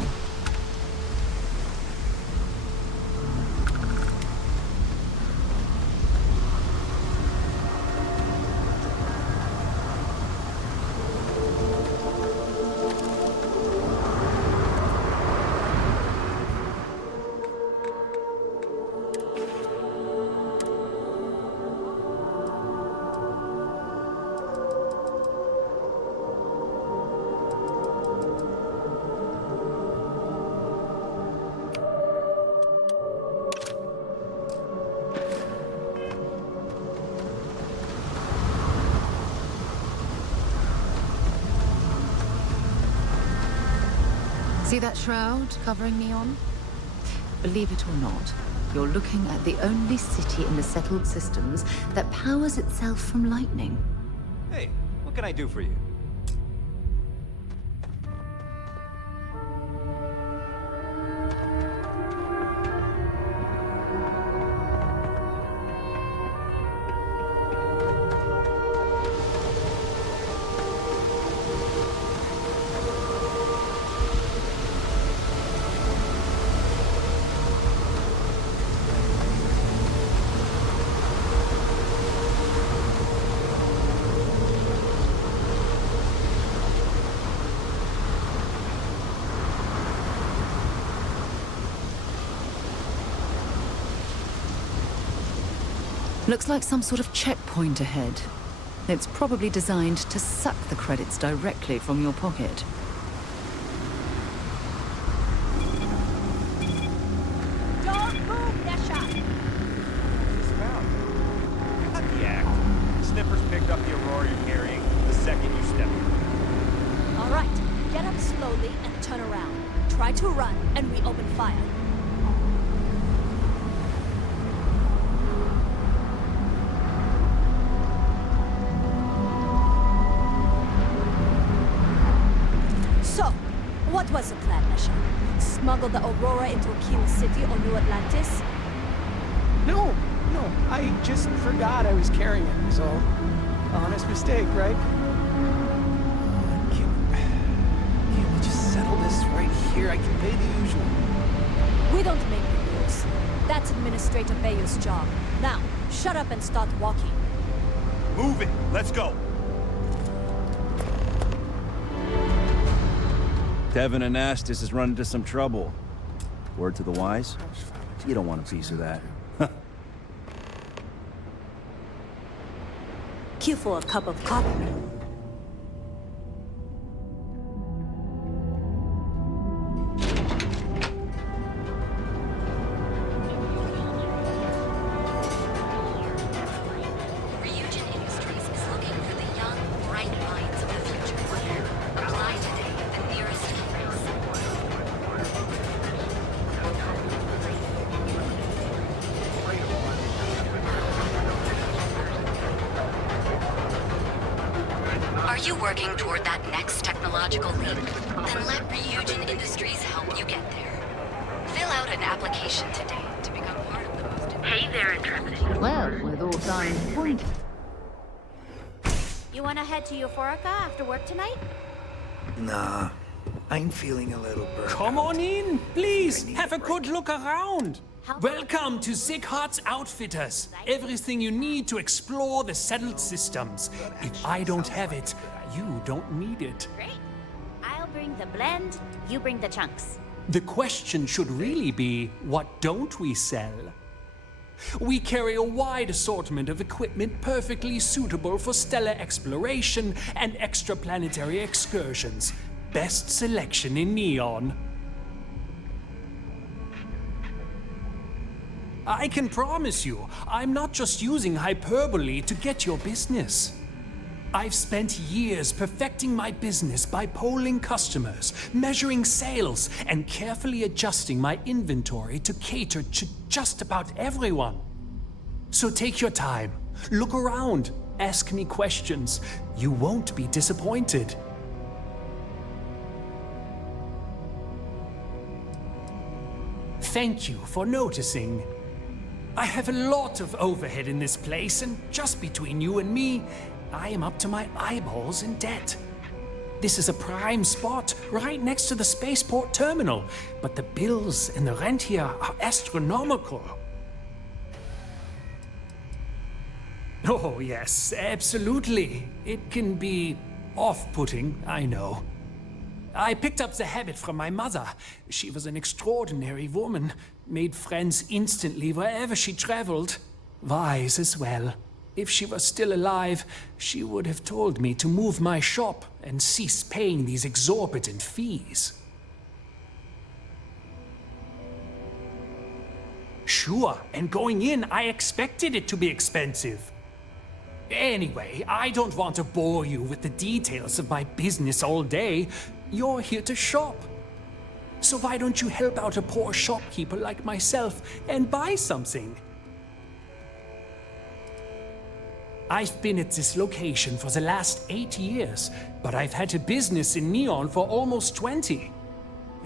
See that shroud covering Neon? Believe it or not, you're looking at the only city in the settled systems that powers itself from lightning. Hey, what can I do for you? Looks like some sort of checkpoint ahead. It's probably designed to suck the credits directly from your pocket. Don't move, Nesha! What's this about? Cut the act. Snippers picked up the Aurora you're carrying the second you step in. All right, get up slowly and turn around. Try to run, and we open fire. So, what was the plan, Nesha? Smuggle the Aurora into Aquila City or New Atlantis? No, I just forgot I was carrying it, so honest mistake, right? Can't we just settle this right here? I can pay the usual. We don't make the rules. That's Administrator Bayer's job. Now, shut up and start walking. Move it! Let's go! Tevin and Estes has run into some trouble. Word to the wise? You don't want a piece of that. Queue for a cup of coffee. Are you working toward that next technological leap? Then let Ryujin Industries help you get there. Fill out an application today to become part of Hey there, Intrepid. Well, with all signs pointing. You wanna head to Euphorica after work tonight? Nah, I'm feeling a little burnt. Come on in, please. Have a good look around. Welcome to Sighardt's Outfitters. Everything you need to explore the settled systems. If I don't have it, you don't need it. Great. I'll bring the blend, you bring the chunks. The question should really be, what don't we sell? We carry a wide assortment of equipment perfectly suitable for stellar exploration and extraplanetary excursions. Best selection in Neon. I can promise you, I'm not just using hyperbole to get your business. I've spent years perfecting my business by polling customers, measuring sales, and carefully adjusting my inventory to cater to just about everyone. So take your time, look around, ask me questions. You won't be disappointed. Thank you for noticing. I have a lot of overhead in this place, and just between you and me, I am up to my eyeballs in debt. This is a prime spot, right next to the spaceport terminal, but the bills and the rent here are astronomical. Oh, yes, absolutely. It can be off-putting, I know. I picked up the habit from my mother. She was an extraordinary woman, made friends instantly wherever she traveled. Wise as well. If she was still alive, she would have told me to move my shop and cease paying these exorbitant fees. Sure, and going in, I expected it to be expensive. Anyway, I don't want to bore you with the details of my business all day. You're here to shop. So why don't you help out a poor shopkeeper like myself and buy something? I've been at this location for the last 8 years, but I've had a business in Neon for almost 20.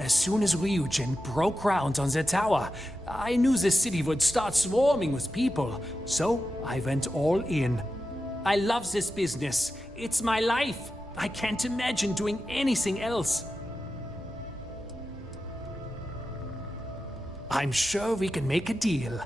As soon as Ryujin broke ground on the tower, I knew the city would start swarming with people, so I went all in. I love this business. It's my life. I can't imagine doing anything else. I'm sure we can make a deal.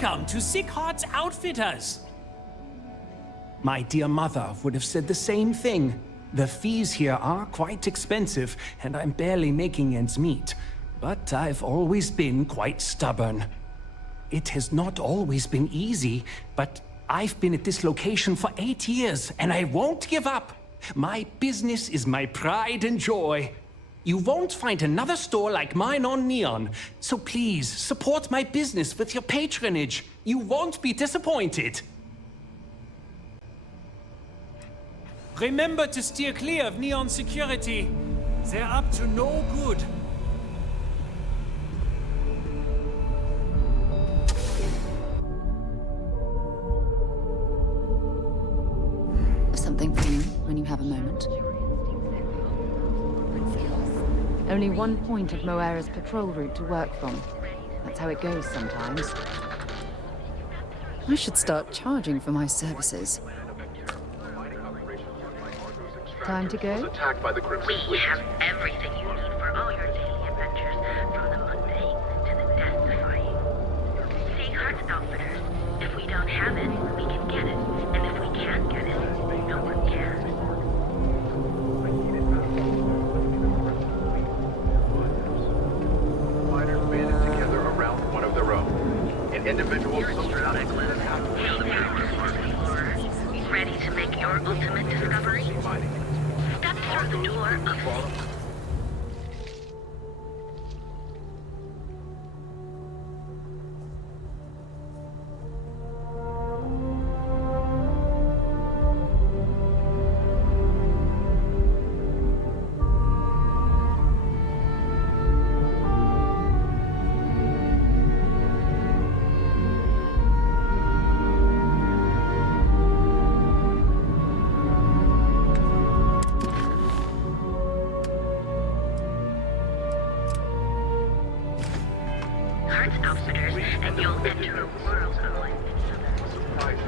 Welcome to Sick Heart's Outfitters. My dear mother would have said the same thing. The fees here are quite expensive, and I'm barely making ends meet. But I've always been quite stubborn. It has not always been easy, but I've been at this location for 8 years, and I won't give up. My business is my pride and joy. You won't find another store like mine on Neon, so please support my business with your patronage. You won't be disappointed. Remember to steer clear of Neon security. They're up to no good. Something for you when you have a moment. Only one point of Moera's patrol route to work from. That's how it goes sometimes. I should start charging for my services. Time to go? Attacked by the Crimson We have everything you need for all your daily adventures, from the mundane to the death-defying. Seek Heart's Outfitters. If we don't have it, we can get it. And if we can't get it, no one can. Fighters banded together around one of their own. An individual Ready to make your ultimate discovery? Step through the door of... Heart's Outfitters, and you'll enter a world unlike any other.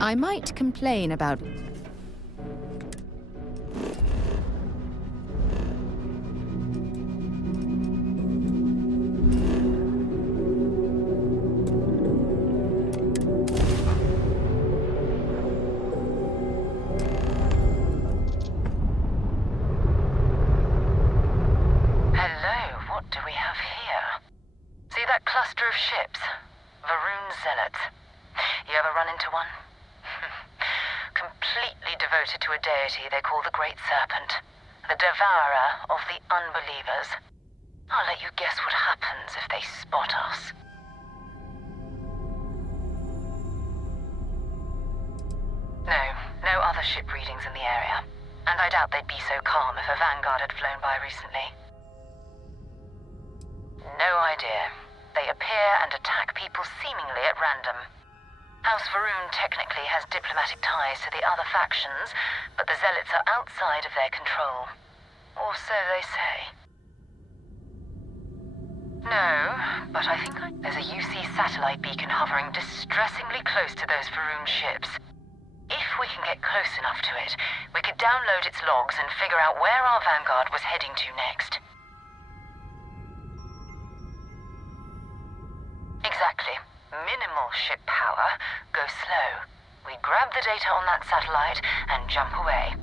I might complain about... cluster of ships. Varun Zealots. You ever run into one? Completely devoted to a deity they call the Great Serpent. The devourer of the unbelievers. I'll let you guess what happens if they spot us. No other ship readings in the area. And I doubt they'd be so calm if a Vanguard had flown by recently. No idea. They appear and attack people seemingly at random. House Varun technically has diplomatic ties to the other factions, but the Zealots are outside of their control. Or so they say. No, but I think there's a UC satellite beacon hovering distressingly close to those Faroon ships. If we can get close enough to it, we could download its logs and figure out where our Vanguard was heading to next. Exactly. Minimal ship power, go slow. We grab the data on that satellite and jump away.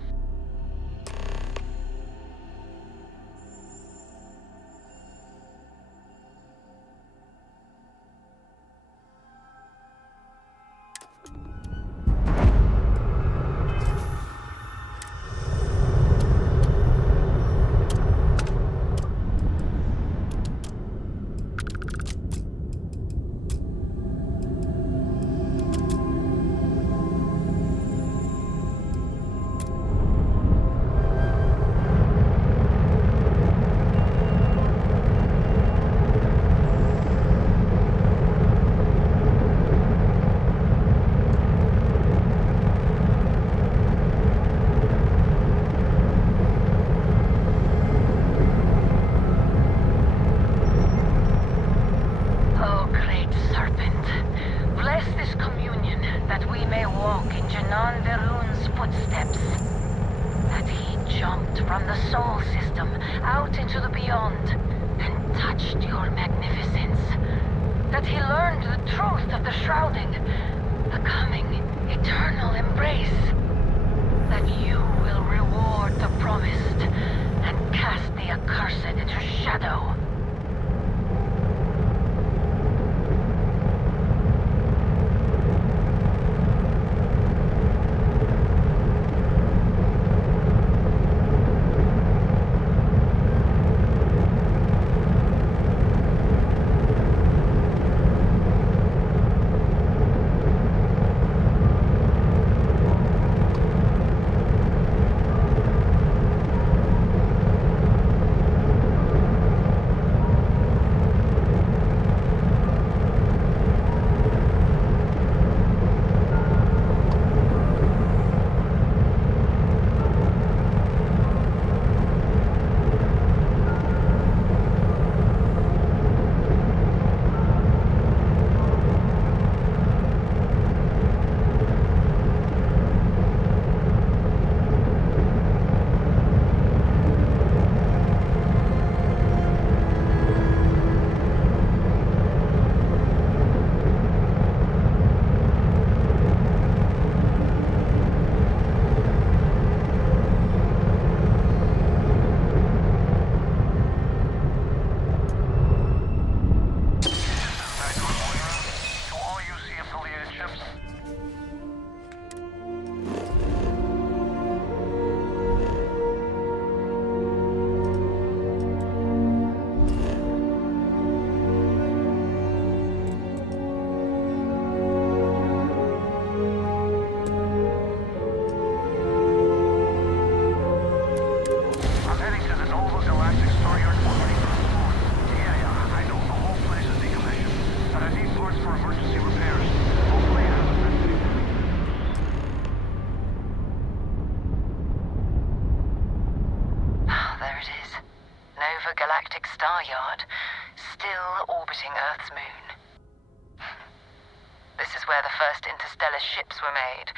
Ships were made.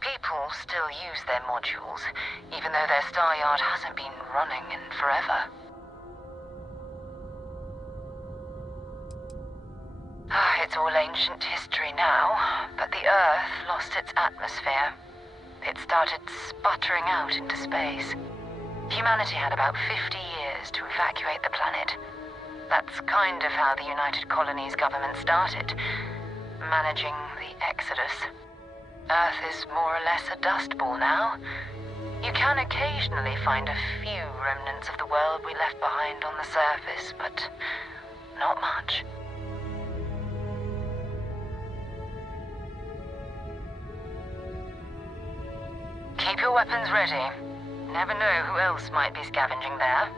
People still use their modules, even though their star yard hasn't been running in forever. It's all ancient history now, but the Earth lost its atmosphere. It started sputtering out into space. Humanity had about 50 years to evacuate the planet. That's kind of how the United Colonies government started, managing the exodus. Earth is more or less a dust ball now. You can occasionally find a few remnants of the world we left behind on the surface, but not much. Keep your weapons ready. Never know who else might be scavenging there.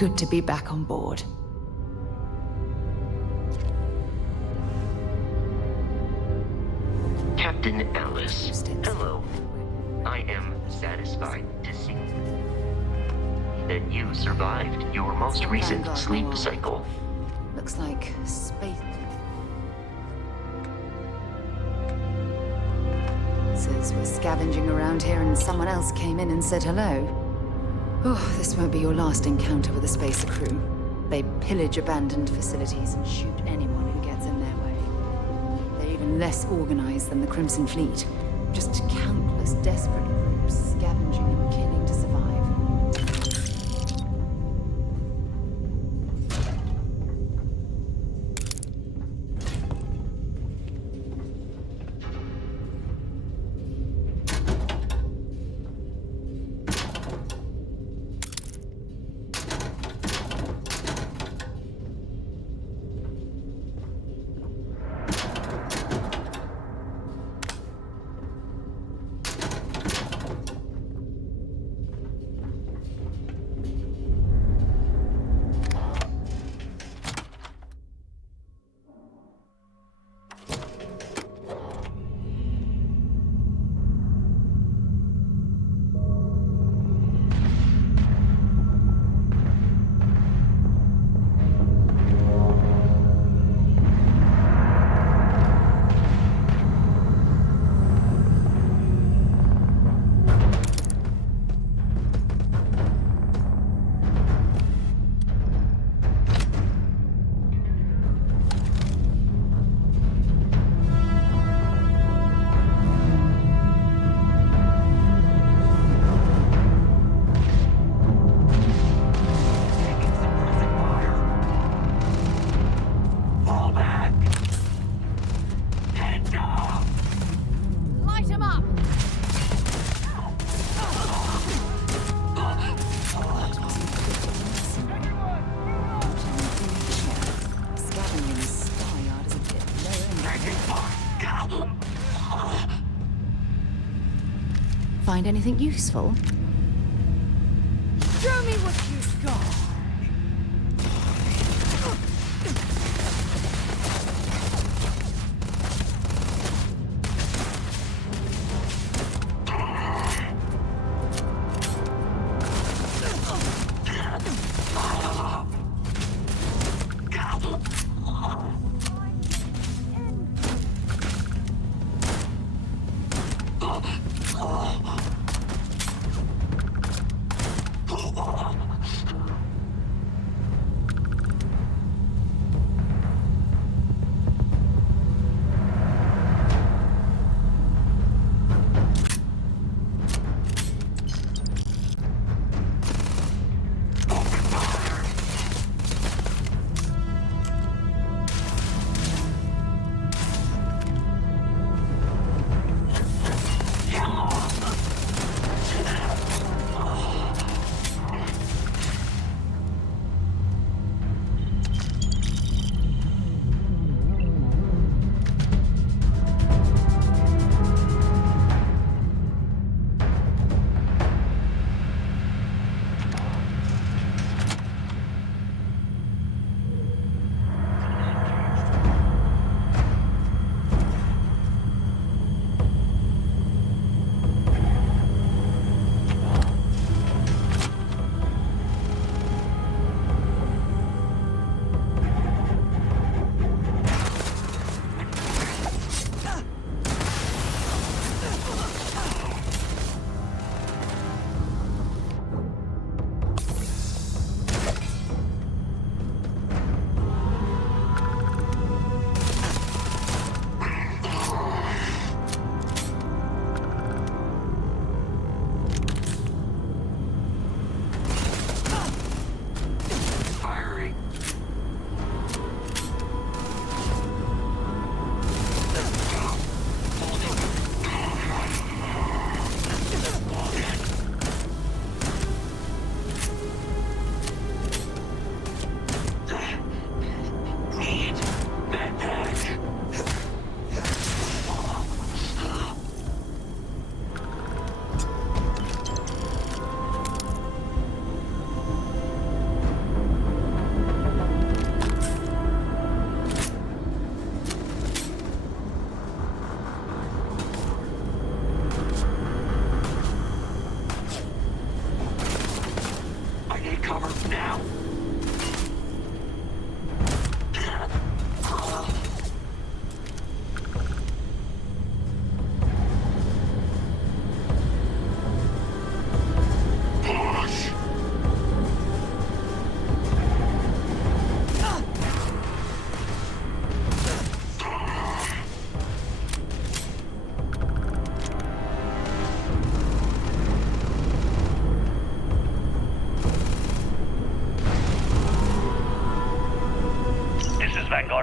good to be back on board. Captain Alice, hello. I am satisfied to see that you survived your most recent sleep cycle. Looks like space. Says we're scavenging around here and someone else came in and said hello. Oh, this won't be your last encounter with a space crew. They pillage abandoned facilities and shoot anyone who gets in their way. They're even less organized than the Crimson Fleet. Just countless desperate groups scavenging and killing to survive. Find anything useful? Show me what you've got!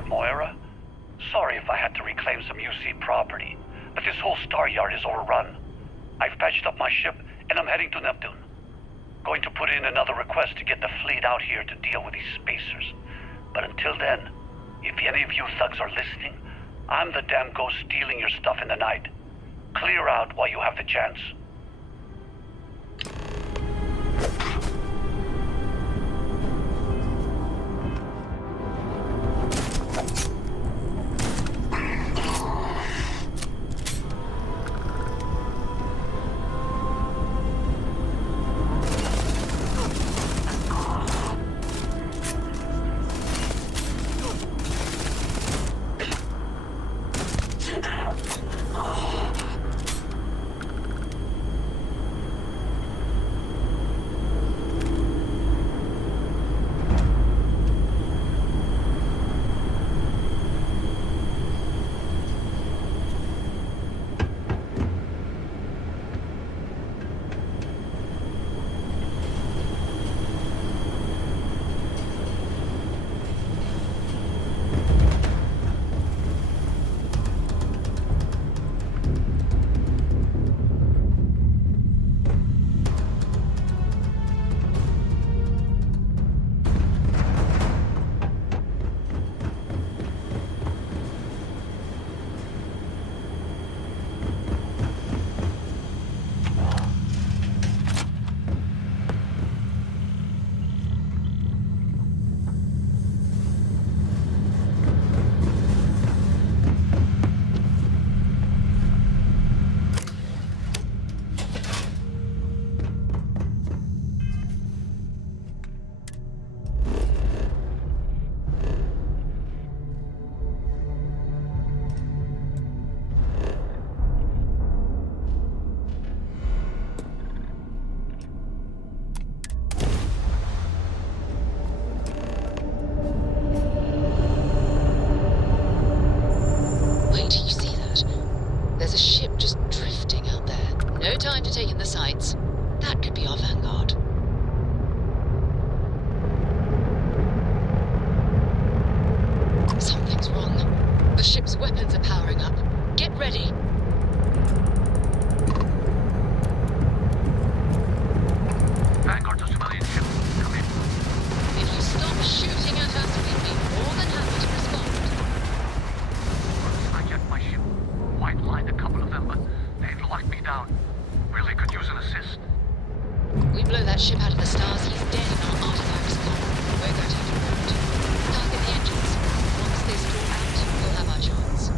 Moira? Sorry if I had to reclaim some UC property, but this whole star yard is overrun. I've patched up my ship, and I'm heading to Neptune. Going to put in another request to get the fleet out here to deal with these spacers. But until then, if any of you thugs are listening, I'm the damn ghost stealing your stuff in the night. Clear out while you have the chance. time to take in the sights. That could be our vanguard. Something's wrong. The ship's weapons are powering up. Get ready. Vanguard's a civilian ship. Come in. If you stop shooting at us, we'd be more than happy to respond. I hijacked my ship. White lined a couple of them, but they've locked me down. Really could use an assist. We blow that ship out of the stars, he's dead and our artifacts gone. We're going to have to rout. Target the engines. Once they stall out, we'll have our chance.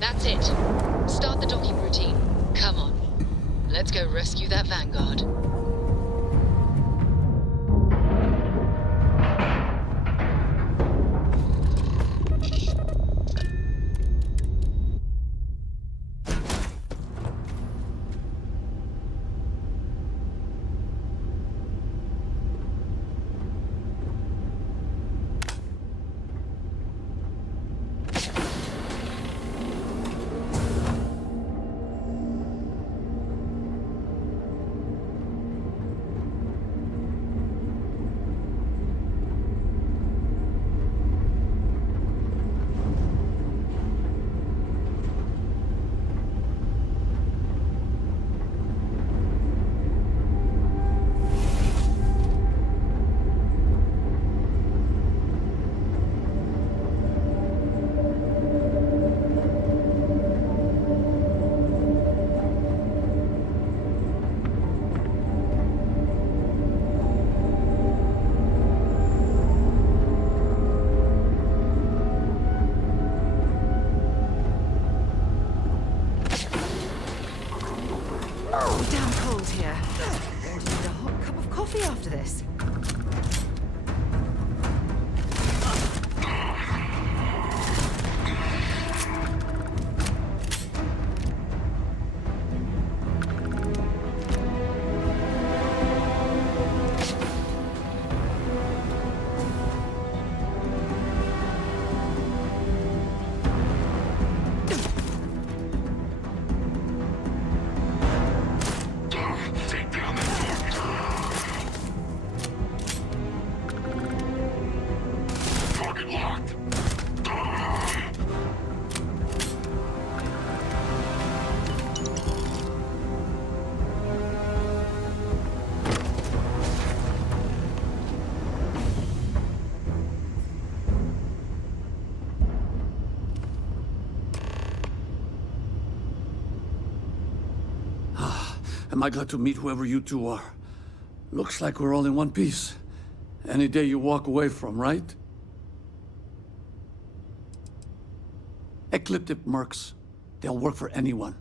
That's it. Start the docking routine. Come on. Let's go rescue that Vanguard. Damn cold here. Going to need a hot cup of coffee after this. Am I glad to meet whoever you two are. Looks like we're all in one piece. Any day you walk away from, right? Ecliptic mercs. They'll work for anyone.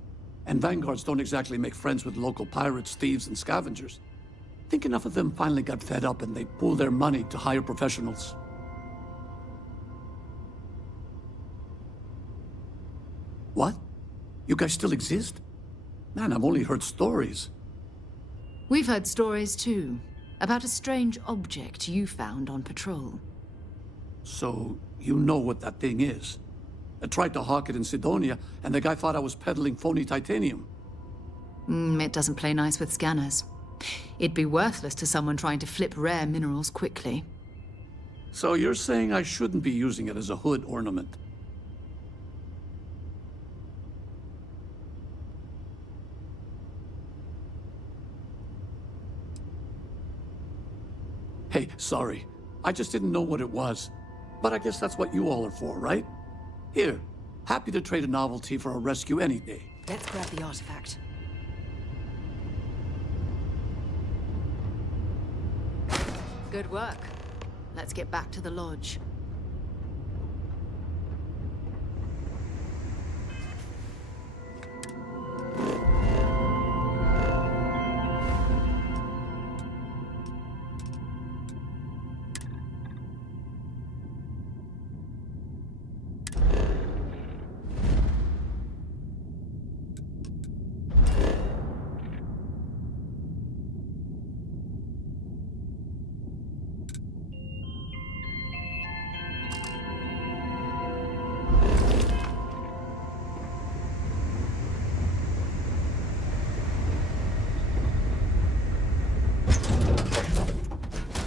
And vanguards don't exactly make friends with local pirates, thieves, and scavengers. Think enough of them finally got fed up and they pooled their money to hire professionals. What? You guys still exist? Man, I've only heard stories. We've heard stories too, about a strange object you found on patrol. So, you know what that thing is? I tried to hawk it in Sidonia, and the guy thought I was peddling phony titanium. It doesn't play nice with scanners. It'd be worthless to someone trying to flip rare minerals quickly. So you're saying I shouldn't be using it as a hood ornament? Hey, sorry. I just didn't know what it was. But I guess that's what you all are for, right? Here, happy to trade a novelty for a rescue any day. Let's grab the artifact. Good work. Let's get back to the lodge.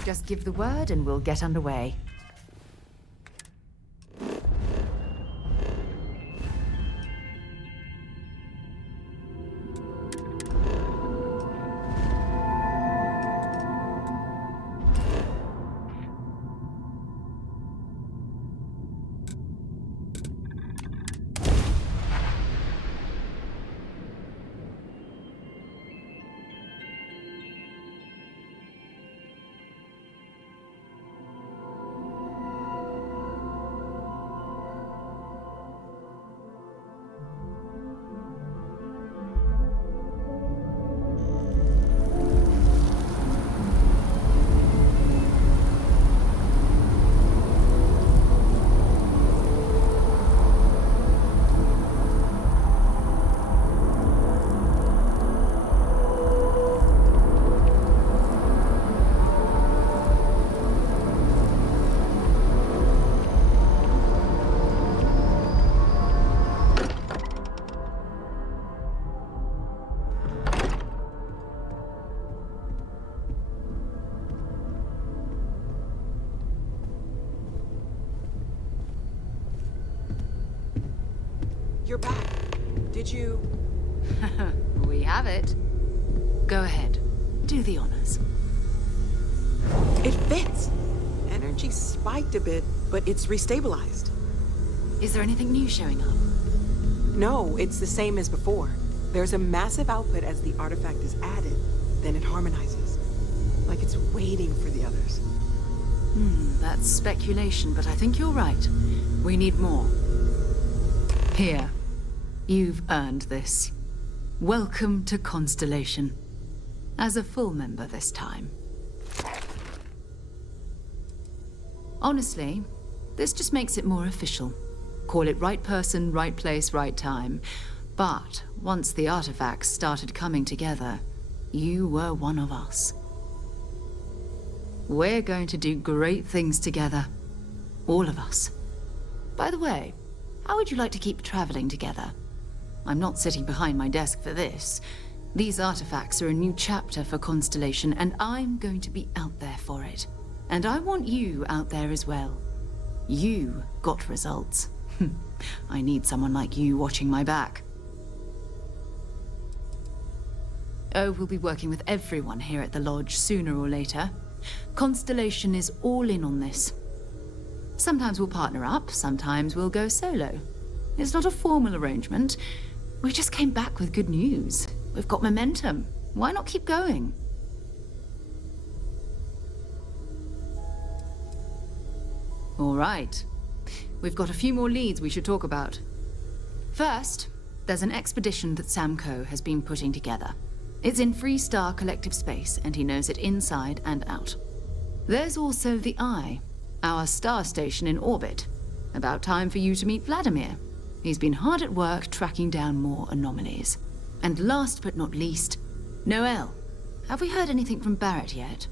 Just give the word and we'll get underway. You're back. Did you... We have it. Go ahead. Do the honors. It fits. Energy spiked a bit, but it's restabilized. Is there anything new showing up? No, it's the same as before. There's a massive output as the artifact is added, then it harmonizes. Like it's waiting for the others. That's speculation, but I think you're right. We need more. Here. You've earned this. Welcome to Constellation. As a full member this time. Honestly, this just makes it more official. Call it right person, right place, right time. But once the artifacts started coming together, you were one of us. We're going to do great things together. All of us. By the way, how would you like to keep traveling together? I'm not sitting behind my desk for this. These artifacts are a new chapter for Constellation, and I'm going to be out there for it. And I want you out there as well. You got results. I need someone like you watching my back. Oh, we'll be working with everyone here at the lodge sooner or later. Constellation is all in on this. Sometimes we'll partner up, sometimes we'll go solo. It's not a formal arrangement. We just came back with good news. We've got momentum. Why not keep going? All right. We've got a few more leads we should talk about. First, there's an expedition that Samco has been putting together. It's in Freestar Collective Space, and he knows it inside and out. There's also the Eye, our star station in orbit. About time for you to meet Vladimir. He's been hard at work tracking down more anomalies. And last but not least, Noel. Have we heard anything from Barrett yet?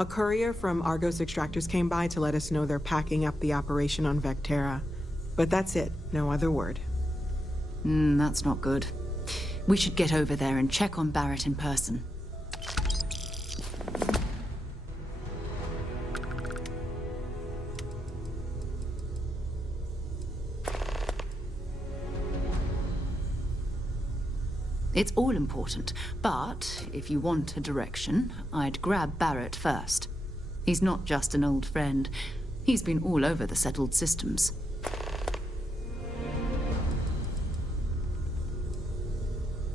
A courier from Argos Extractors came by to let us know they're packing up the operation on Vectera. But that's it, no other word. That's not good. We should get over there and check on Barrett in person. It's all important, but if you want a direction, I'd grab Barrett first. He's not just an old friend. He's been all over the settled systems.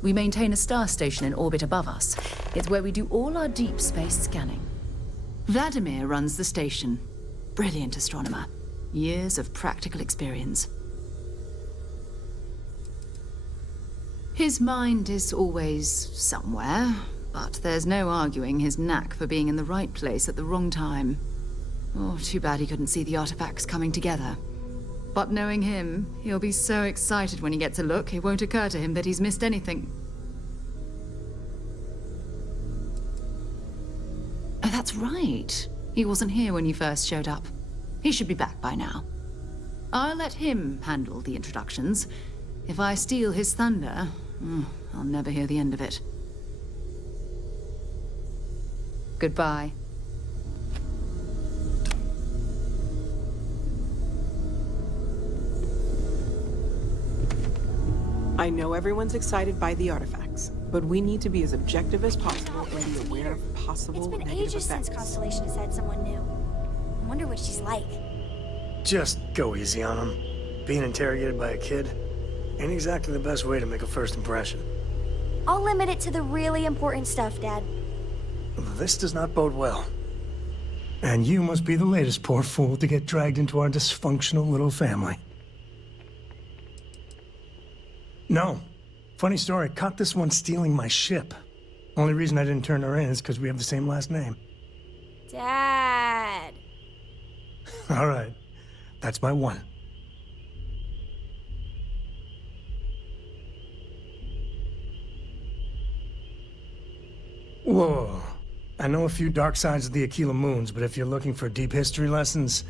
We maintain a star station in orbit above us. It's where we do all our deep space scanning. Vladimir runs the station. Brilliant astronomer. Years of practical experience. His mind is always somewhere, but there's no arguing his knack for being in the right place at the wrong time. Oh, too bad he couldn't see the artifacts coming together. But knowing him, he'll be so excited when he gets a look, it won't occur to him that he's missed anything. Oh, that's right. He wasn't here when you first showed up. He should be back by now. I'll let him handle the introductions. If I steal his thunder, I'll never hear the end of it. Goodbye. I know everyone's excited by the artifacts, but we need to be as objective as possible and be aware of possible It's been negative ages effects. since Constellation has had someone new. I wonder what she's like. Just go easy on him. Being interrogated by a kid ain't exactly the best way to make a first impression. I'll limit it to the really important stuff, Dad. This does not bode well. And you must be the latest poor fool to get dragged into our dysfunctional little family. No. Funny story, caught this one stealing my ship. Only reason I didn't turn her in is because we have the same last name. Dad. All right. That's my one. Whoa. I know a few dark sides of the Aquila Moons, but if you're looking for deep history lessons,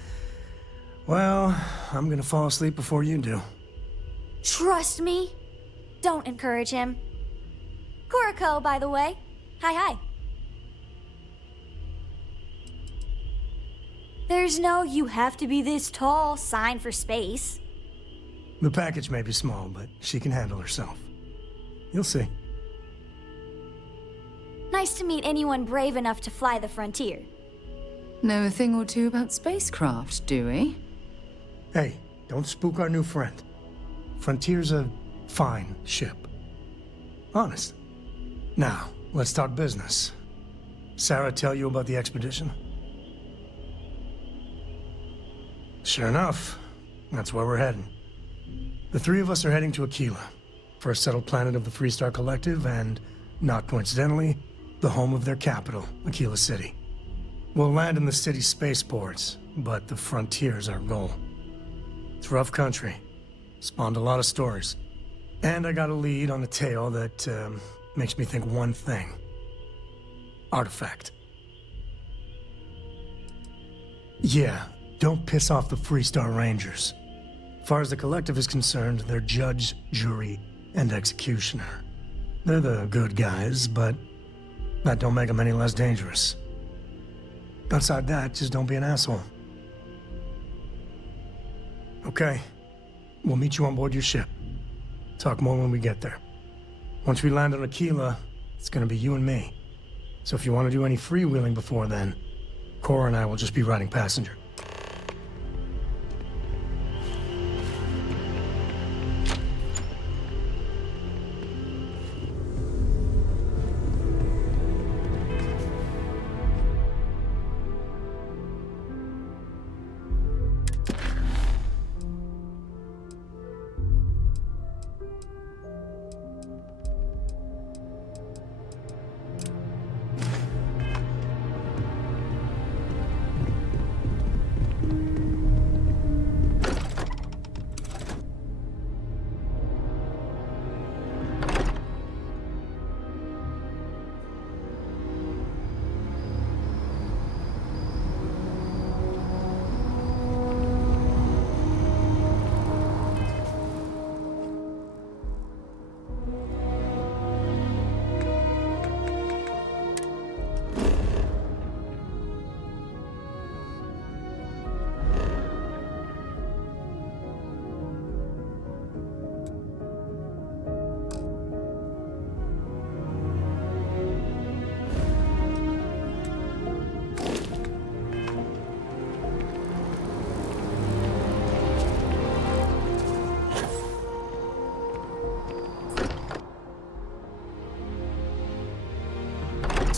well, I'm gonna fall asleep before you do. Trust me. Don't encourage him. Kuriko, by the way. Hi. There's no "you have to be this tall" sign for space. The package may be small, but she can handle herself. You'll see. Nice to meet anyone brave enough to fly the frontier. Know a thing or two about spacecraft, do we? Hey, don't spook our new friend. Frontier's a fine ship. Honest. Now, let's talk business. Sarah tell you about the expedition? Sure enough, that's where we're heading. The three of us are heading to Aquila, first settled planet of the Freestar Collective, and, not coincidentally, the home of their capital, Aquila City. We'll land in the city's spaceports, but the frontier's our goal. It's rough country. Spawned a lot of stories. And I got a lead on a tale that makes me think one thing. Artifact. Yeah, don't piss off the Freestar Rangers. As far as the Collective is concerned, they're judge, jury, and executioner. They're the good guys, but that don't make them any less dangerous. Outside that, just don't be an asshole. Okay. We'll meet you on board your ship. Talk more when we get there. Once we land on Aquila, it's gonna be you and me. So if you want to do any freewheeling before then, Cora and I will just be riding passenger.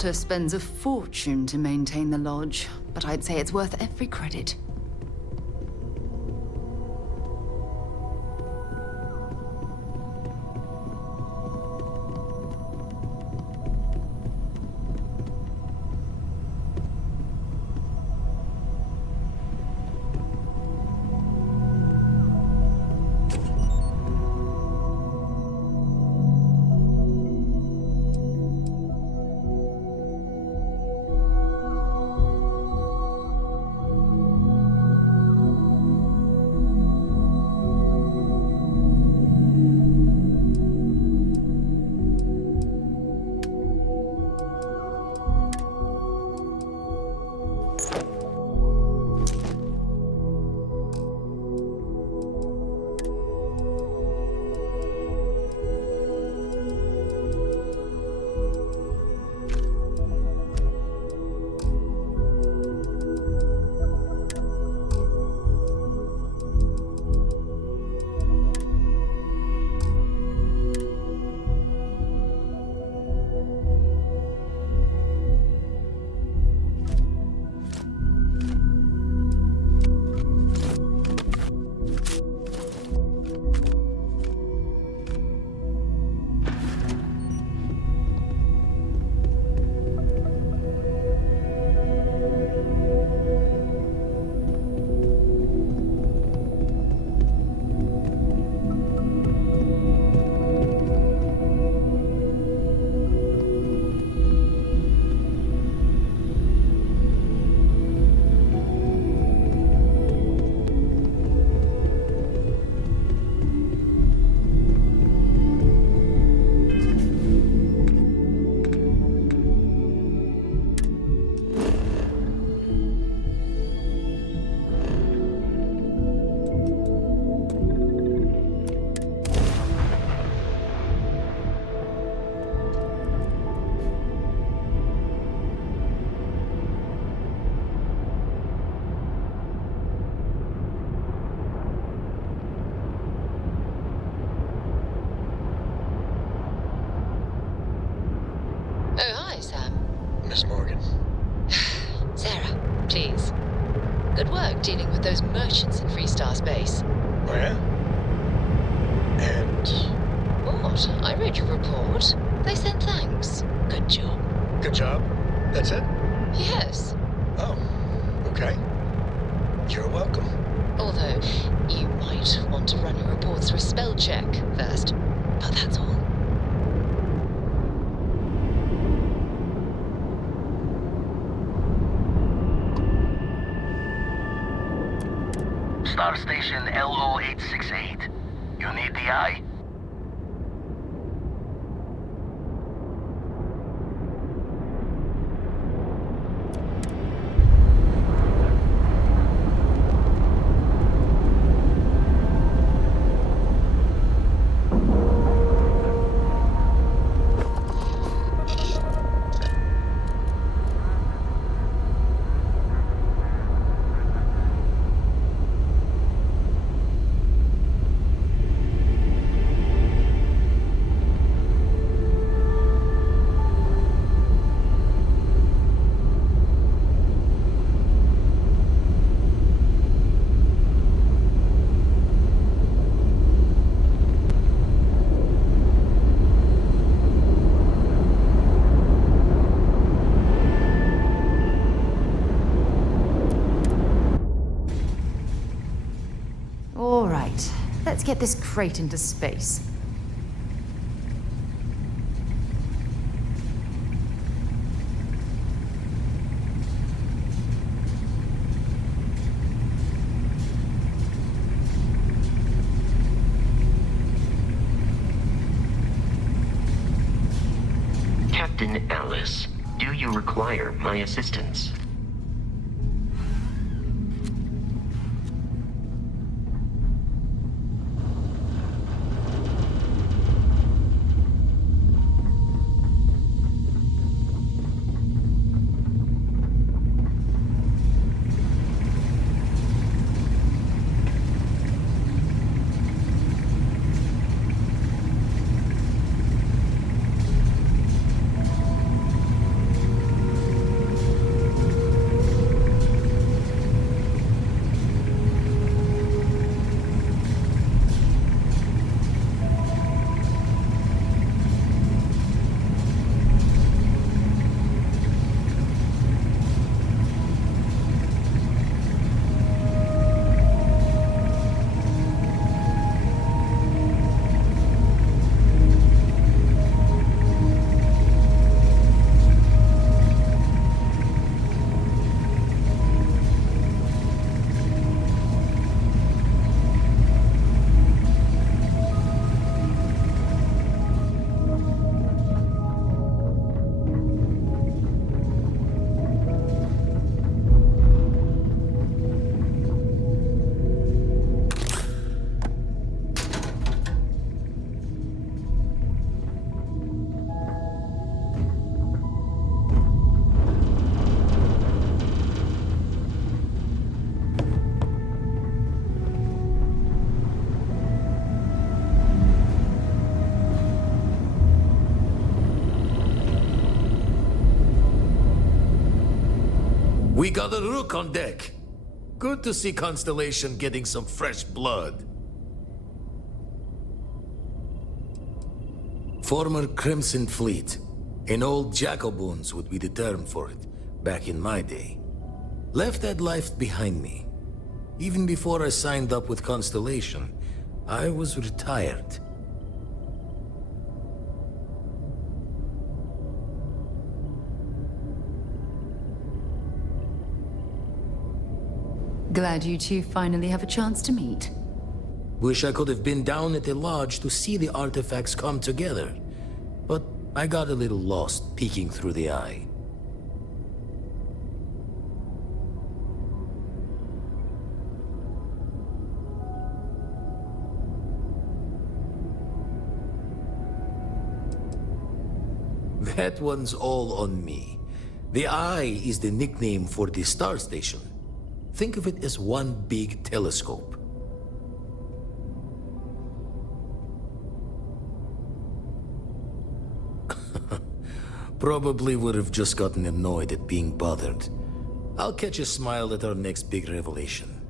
Potter spends a fortune to maintain the lodge, but I'd say it's worth every credit. Oh, hi, Sam. Miss Morgan. Sarah, please. Good work dealing with those merchants in Freestar Space. Oh, yeah? And... What? I read your report. They sent thanks. Good job. Good job? That's it? Yes. Oh, okay. You're welcome. Although, you might want to run your reports through a spell check first. But that's all. Star Station LO868. You need the eye? All right, let's get this crate into space. Captain Alice, do you require my assistance? We got a rook on deck. Good to see Constellation getting some fresh blood. Former Crimson Fleet. An old Jacoboons would be the term for it, back in my day. Left that life behind me. Even before I signed up with Constellation, I was retired. Glad you two finally have a chance to meet. Wish I could have been down at the lodge to see the artifacts come together. But I got a little lost peeking through the eye. That one's all on me. The Eye is the nickname for the star station. Think of it as one big telescope. Probably would have just gotten annoyed at being bothered. I'll catch a smile at our next big revelation.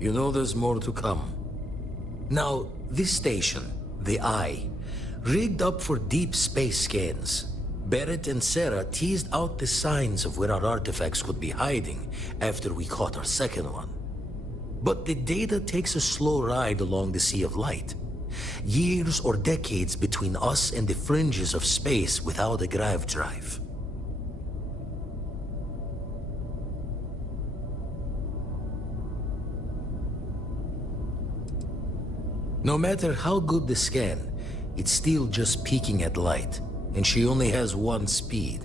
You know there's more to come. Now, this station, the Eye, rigged up for deep space scans. Barrett and Sarah teased out the signs of where our artifacts could be hiding after we caught our second one. But the data takes a slow ride along the Sea of Light. Years or decades between us and the fringes of space without a grav drive. No matter how good the scan, it's still just peeking at light. And she only has one speed.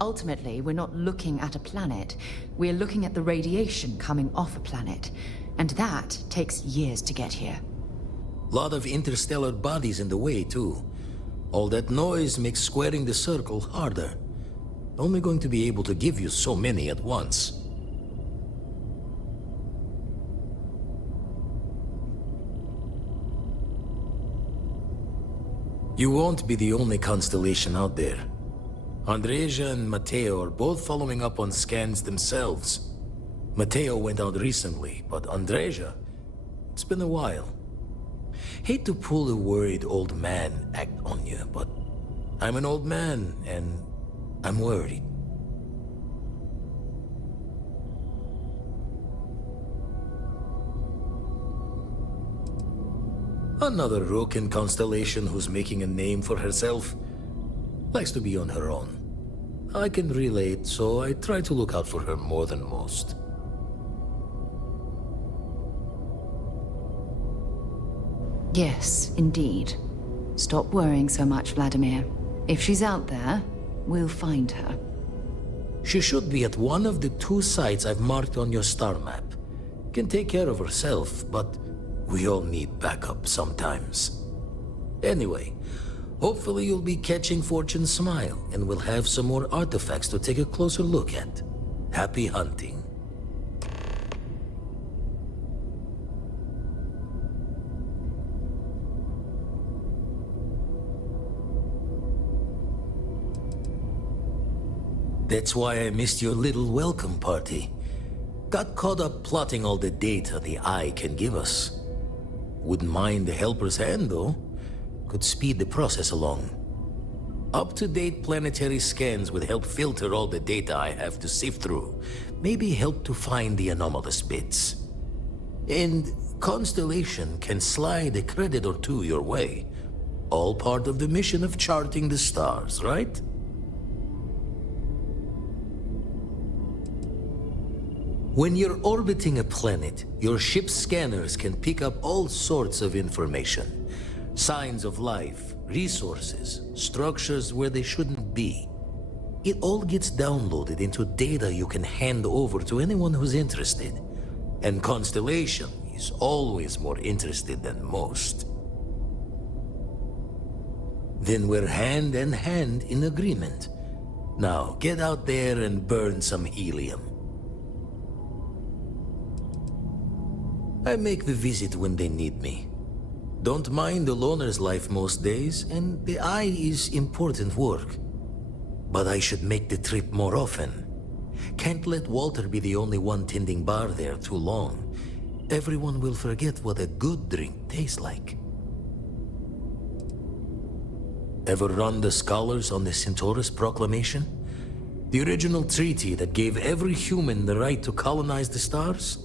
Ultimately, we're not looking at a planet. We're looking at the radiation coming off a planet. And that takes years to get here. Lot of interstellar bodies in the way, too. All that noise makes squaring the circle harder. Only going to be able to give you so many at once. You won't be the only constellation out there. Andreja and Mateo are both following up on scans themselves. Mateo went out recently, but Andreja, it's been a while. Hate to pull a worried old man act on you, but I'm an old man, and I'm worried. Another rook in Constellation who's making a name for herself. Likes to be on her own. I can relate, so I try to look out for her more than most. Yes, indeed. Stop worrying so much, Vladimir. If she's out there, we'll find her. She should be at one of the 2 sites I've marked on your star map. Can take care of herself, but we all need backup sometimes. Anyway, hopefully you'll be catching Fortune's smile, and we'll have some more artifacts to take a closer look at. Happy hunting. That's why I missed your little welcome party. Got caught up plotting all the data the Eye can give us. Wouldn't mind a helper's hand, though. Could speed the process along. Up-to-date planetary scans would help filter all the data I have to sift through. Maybe help to find the anomalous bits. And Constellation can slide a credit or 2 your way. All part of the mission of charting the stars, right? When you're orbiting a planet, your ship's scanners can pick up all sorts of information. Signs of life, resources, structures where they shouldn't be. It all gets downloaded into data you can hand over to anyone who's interested. And Constellation is always more interested than most. Then we're hand in hand in agreement. Now, get out there and burn some helium. I make the visit when they need me. Don't mind the loner's life most days, and the Eye is important work. But I should make the trip more often. Can't let Walter be the only one tending bar there too long. Everyone will forget what a good drink tastes like. Ever run the scholars on the Centaurus Proclamation? The original treaty that gave every human the right to colonize the stars?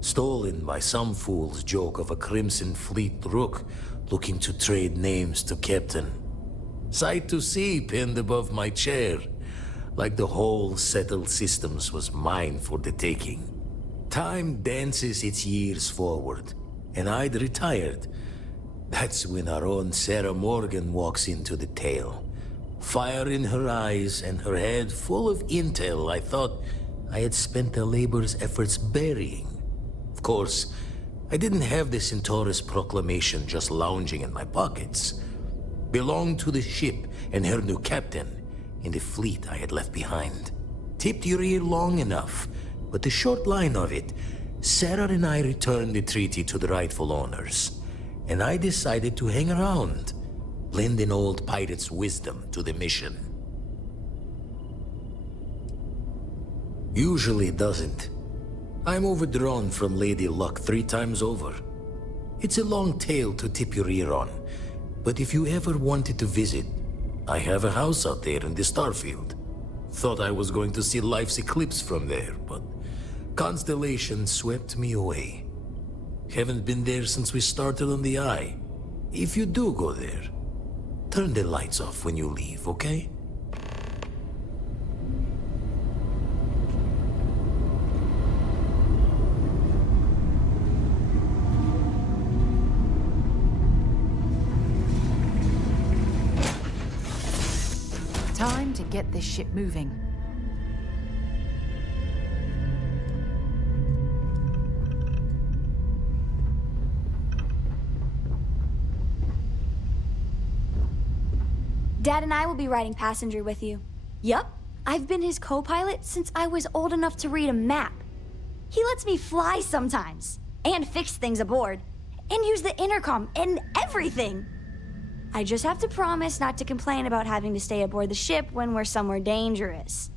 Stolen by some fool's joke of a Crimson Fleet rook looking to trade names to Captain. Sight to see pinned above my chair, like the whole settled systems was mine for the taking. Time dances its years forward, and I'd retired. That's when our own Sarah Morgan walks into the tale. Fire in her eyes and her head full of intel I thought I had spent a labor's efforts burying. Of course, I didn't have the Centaurus Proclamation just lounging in my pockets. Belonged to the ship and her new captain in the fleet I had left behind. Tipped your ear long enough, but the short line of it, Sarah and I returned the treaty to the rightful owners, and I decided to hang around, lend an old pirate's wisdom to the mission. Usually it doesn't. I'm overdrawn from Lady Luck 3 times over. It's a long tale to tip your ear on, but if you ever wanted to visit, I have a house out there in the Starfield. Thought I was going to see life's eclipse from there, but constellation swept me away. Haven't been there since we started on the Eye. If you do go there, turn the lights off when you leave, okay? Time to get this ship moving. Dad and I will be riding passenger with you. Yup, I've been his co-pilot since I was old enough to read a map. He lets me fly sometimes, and fix things aboard, and use the intercom and everything. I just have to promise not to complain about having to stay aboard the ship when we're somewhere dangerous.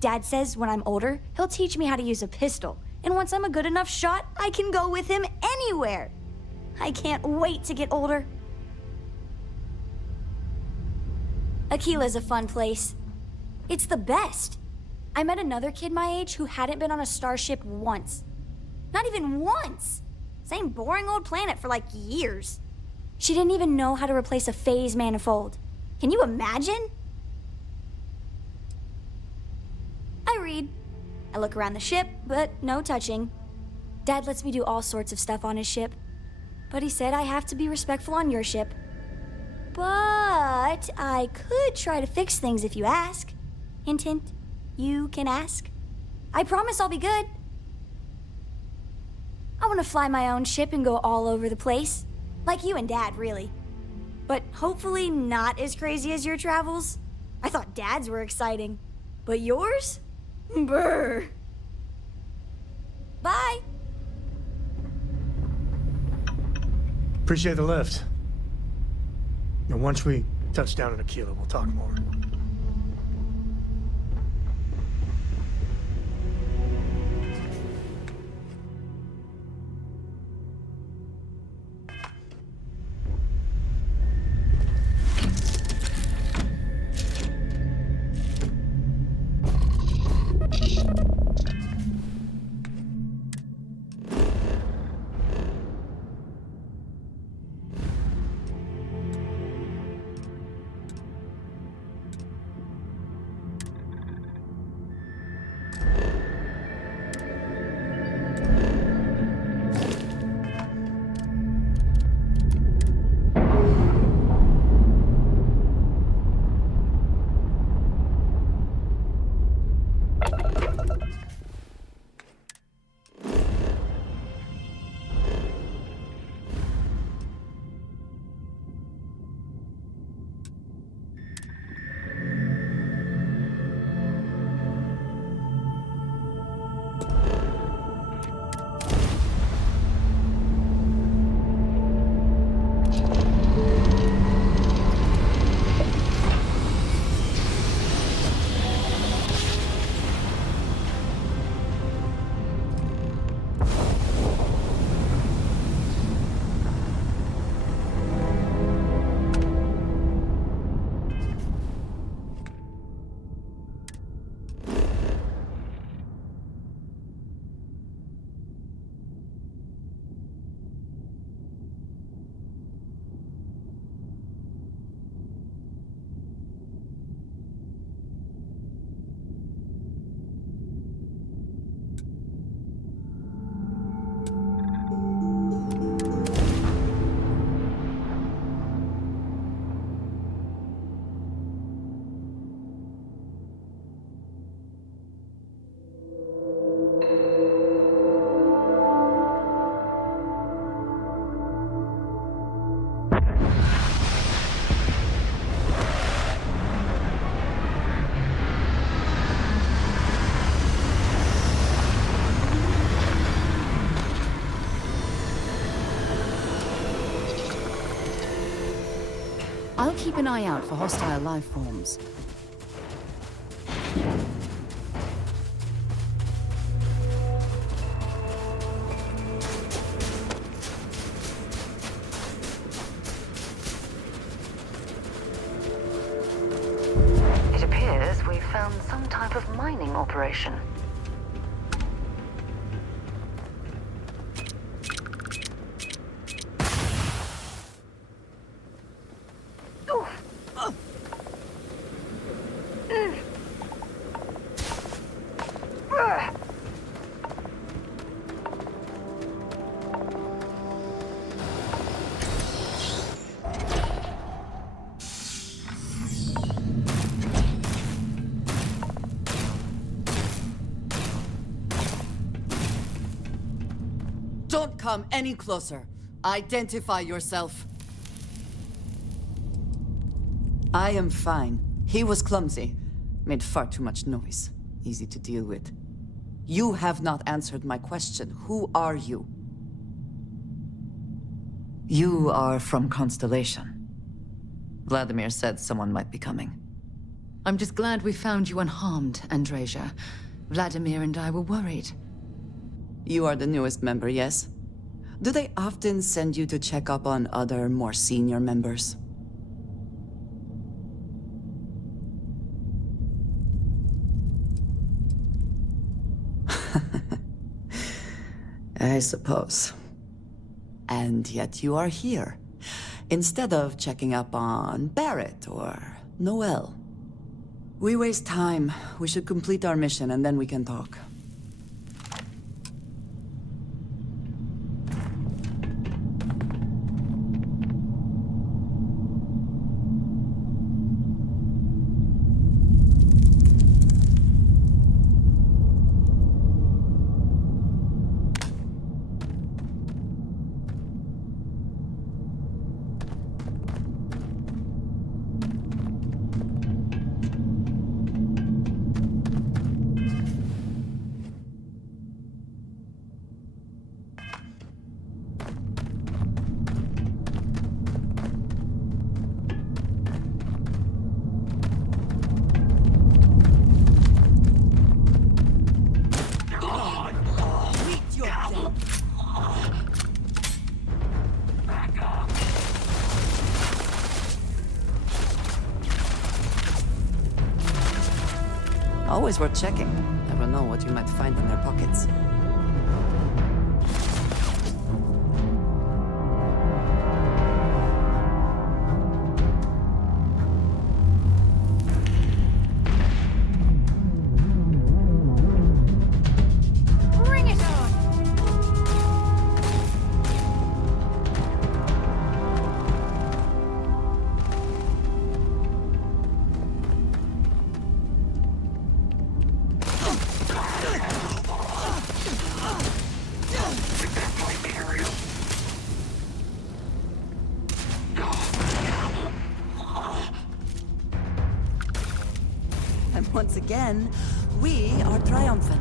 Dad says when I'm older, he'll teach me how to use a pistol, and once I'm a good enough shot, I can go with him anywhere. I can't wait to get older. Aquila's a fun place. It's the best. I met another kid my age who hadn't been on a starship once. Not even once! Same boring old planet for like years. She didn't even know how to replace a phase manifold. Can you imagine? I read. I look around the ship, but no touching. Dad lets me do all sorts of stuff on his ship. But he said I have to be respectful on your ship. But I could try to fix things if you ask. Hint, hint. You can ask. I promise I'll be good. I want to fly my own ship and go all over the place. Like you and Dad, really. But hopefully not as crazy as your travels. I thought Dad's were exciting. But yours? Brr. Bye. Appreciate the lift. And once we touch down in Aquila, we'll talk more. I'll keep an eye out for hostile life forms. It appears we've found some type of mining operation. Don't come any closer. Identify yourself. I am fine. He was clumsy. Made far too much noise. Easy to deal with. You have not answered my question. Who are you? You are from Constellation. Vladimir said someone might be coming. I'm just glad we found you unharmed, Andreja. Vladimir and I were worried. You are the newest member, yes? Do they often send you to check up on other, more senior members? I suppose. And yet you are here, instead of checking up on Barrett or Noel. We waste time. We should complete our mission and then we can talk. Always worth checking. Never know what you might find in their pockets. Bring it on! And once again, we are triumphant.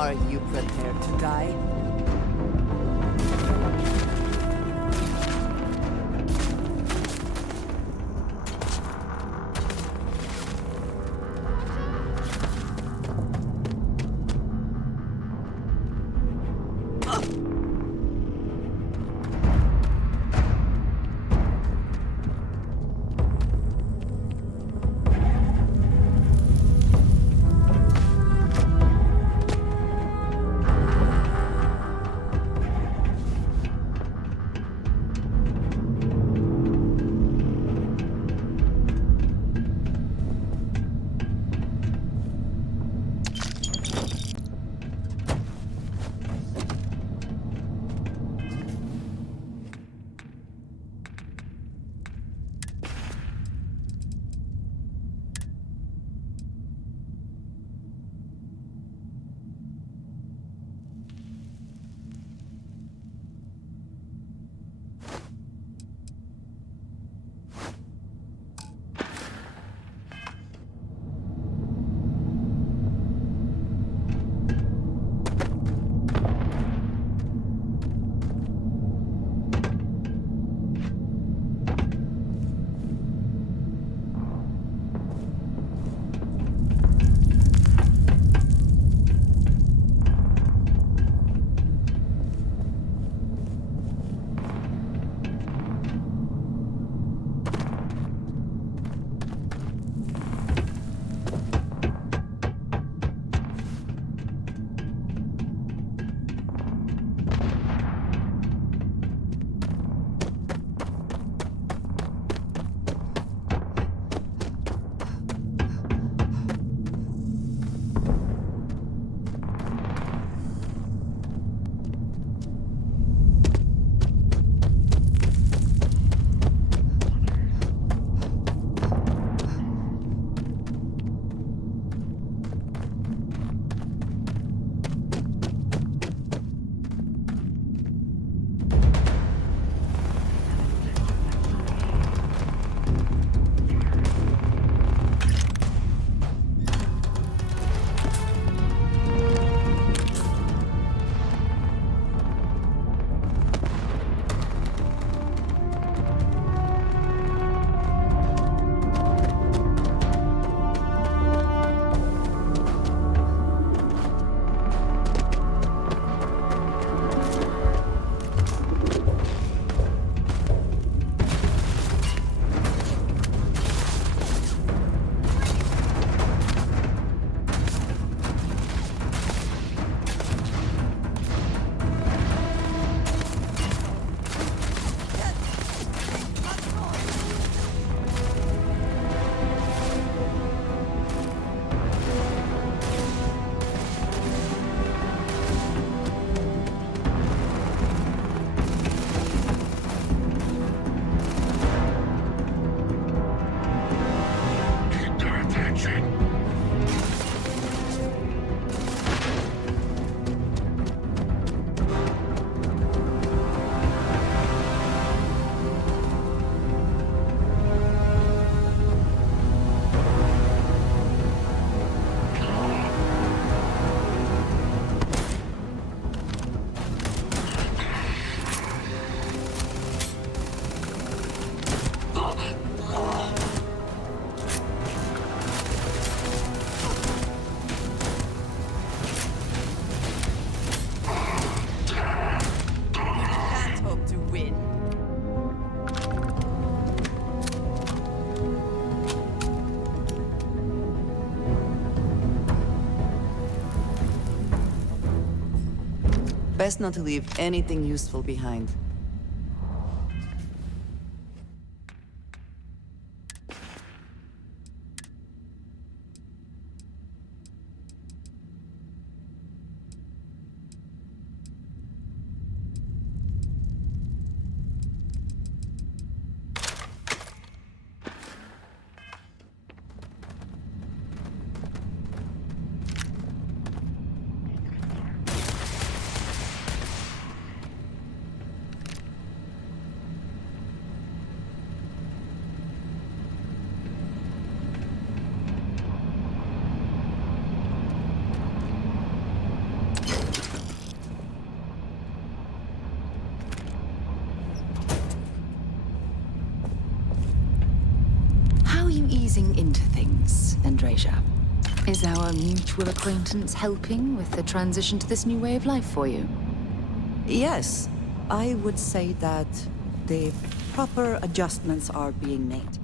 Are you prepared to die? Best not to leave anything useful behind. easing into things, Andrasia. Is our mutual acquaintance helping with the transition to this new way of life for you? Yes, I would say that the proper adjustments are being made.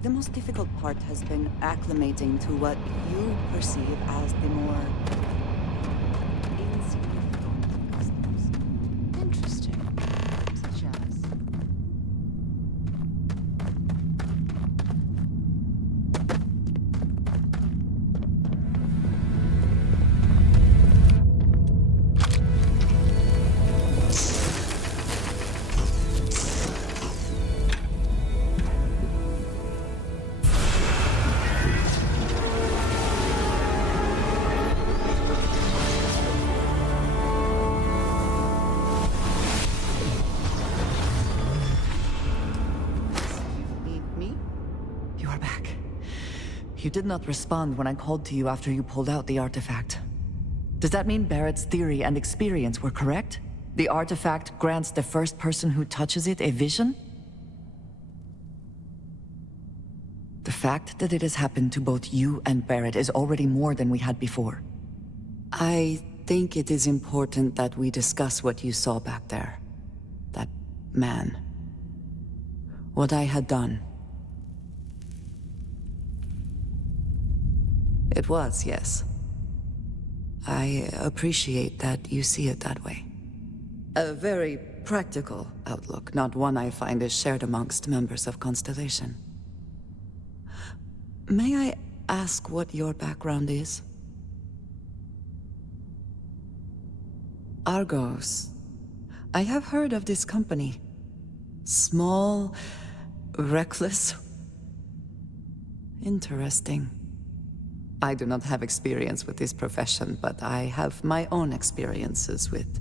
The most difficult part has been acclimating to what you perceive as the more insignificant customs. Interesting. Such as? You are back. You did not respond when I called to you after you pulled out the artifact. Does that mean Barrett's theory and experience were correct? The artifact grants the first person who touches it a vision? The fact that it has happened to both you and Barrett is already more than we had before. I think it is important that we discuss what you saw back there. That man. What I had done. It was, yes. I appreciate that you see it that way. A very practical outlook, not one I find is shared amongst members of Constellation. May I ask what your background is? Argos. I have heard of this company. Small, reckless. Interesting. I do not have experience with this profession, but I have my own experiences with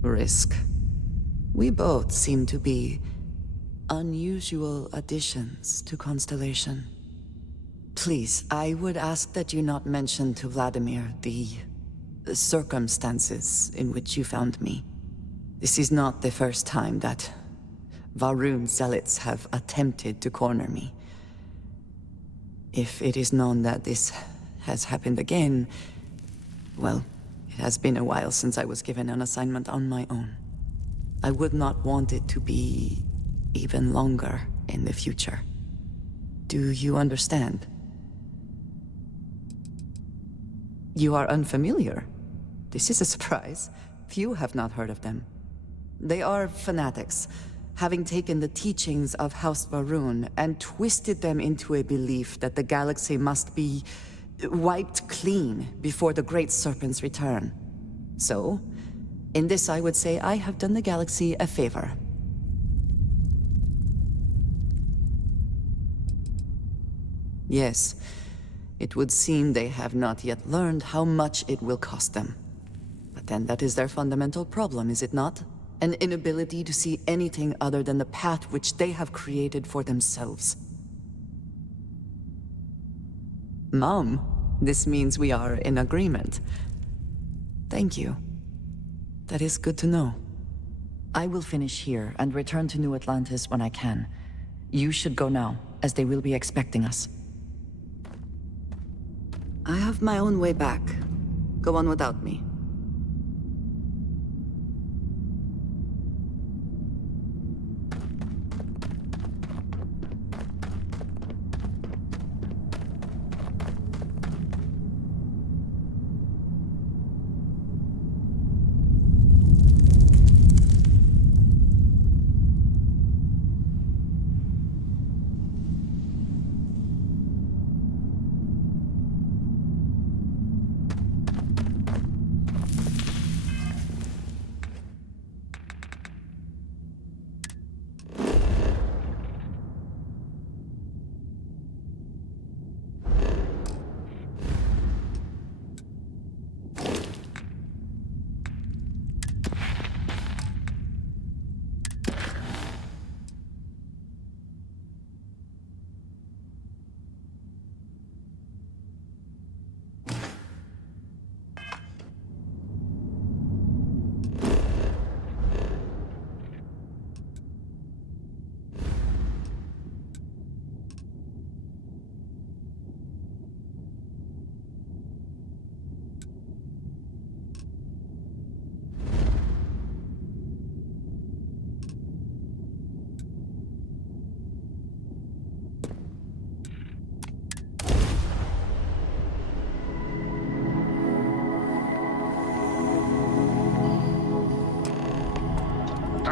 risk. We both seem to be unusual additions to Constellation. Please, I would ask that you not mention to Vladimir the circumstances in which you found me. This is not the first time that Varun zealots have attempted to corner me. If it is known that this has happened again, well, it has been a while since I was given an assignment on my own. I would not want it to be even longer in the future. Do you understand? You are unfamiliar. This is a surprise. Few have not heard of them. They are fanatics, having taken the teachings of House Varun and twisted them into a belief that the galaxy must be wiped clean before the Great Serpent's return. So, in this I would say I have done the galaxy a favor. Yes, it would seem they have not yet learned how much it will cost them. But then that is their fundamental problem, is it not? An inability to see anything other than the path which they have created for themselves. Mom, this means we are in agreement. Thank you. That is good to know. I will finish here and return to New Atlantis when I can. You should go now, as they will be expecting us. I have my own way back. Go on without me.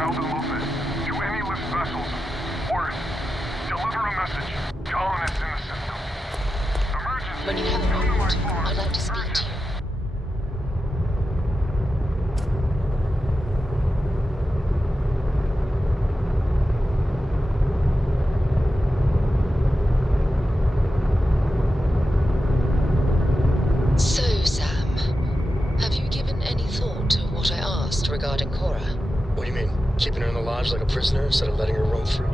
Starfield and Lopez. To any lift vessels. Word. Deliver a message. Colonists in the system. Emergency. When you have a moment, I'd like to speak to you. So, Sam, have you given any thought to what I asked regarding Cora? What do you mean? Keeping her in the lodge like a prisoner instead of letting her roam free?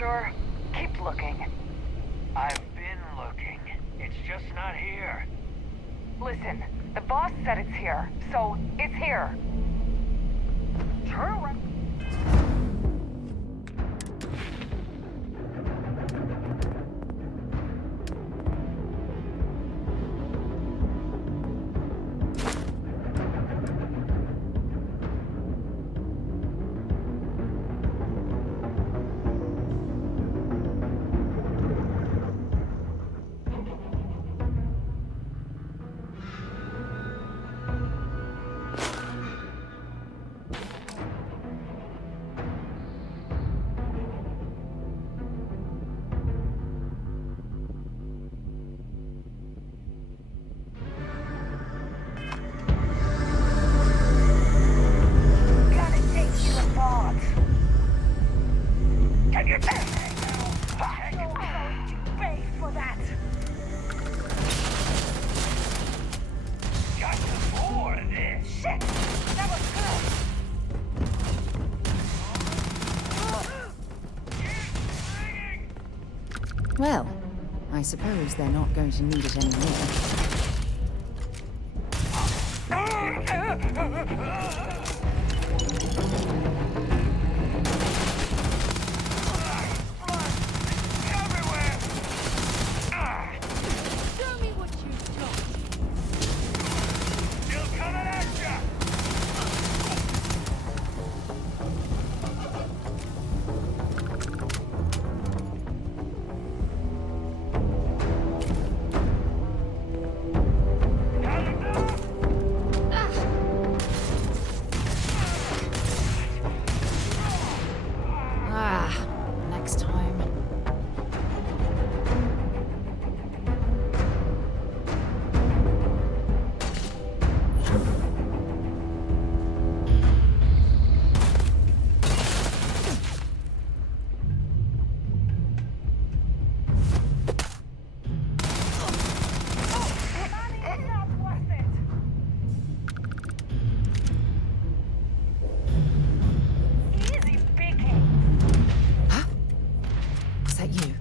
sure? Keep looking. I've been looking. It's just not here. Listen, the boss said it's here, so it's here. Turn around. Well, I suppose they're not going to need it anymore. Next time. Was that you?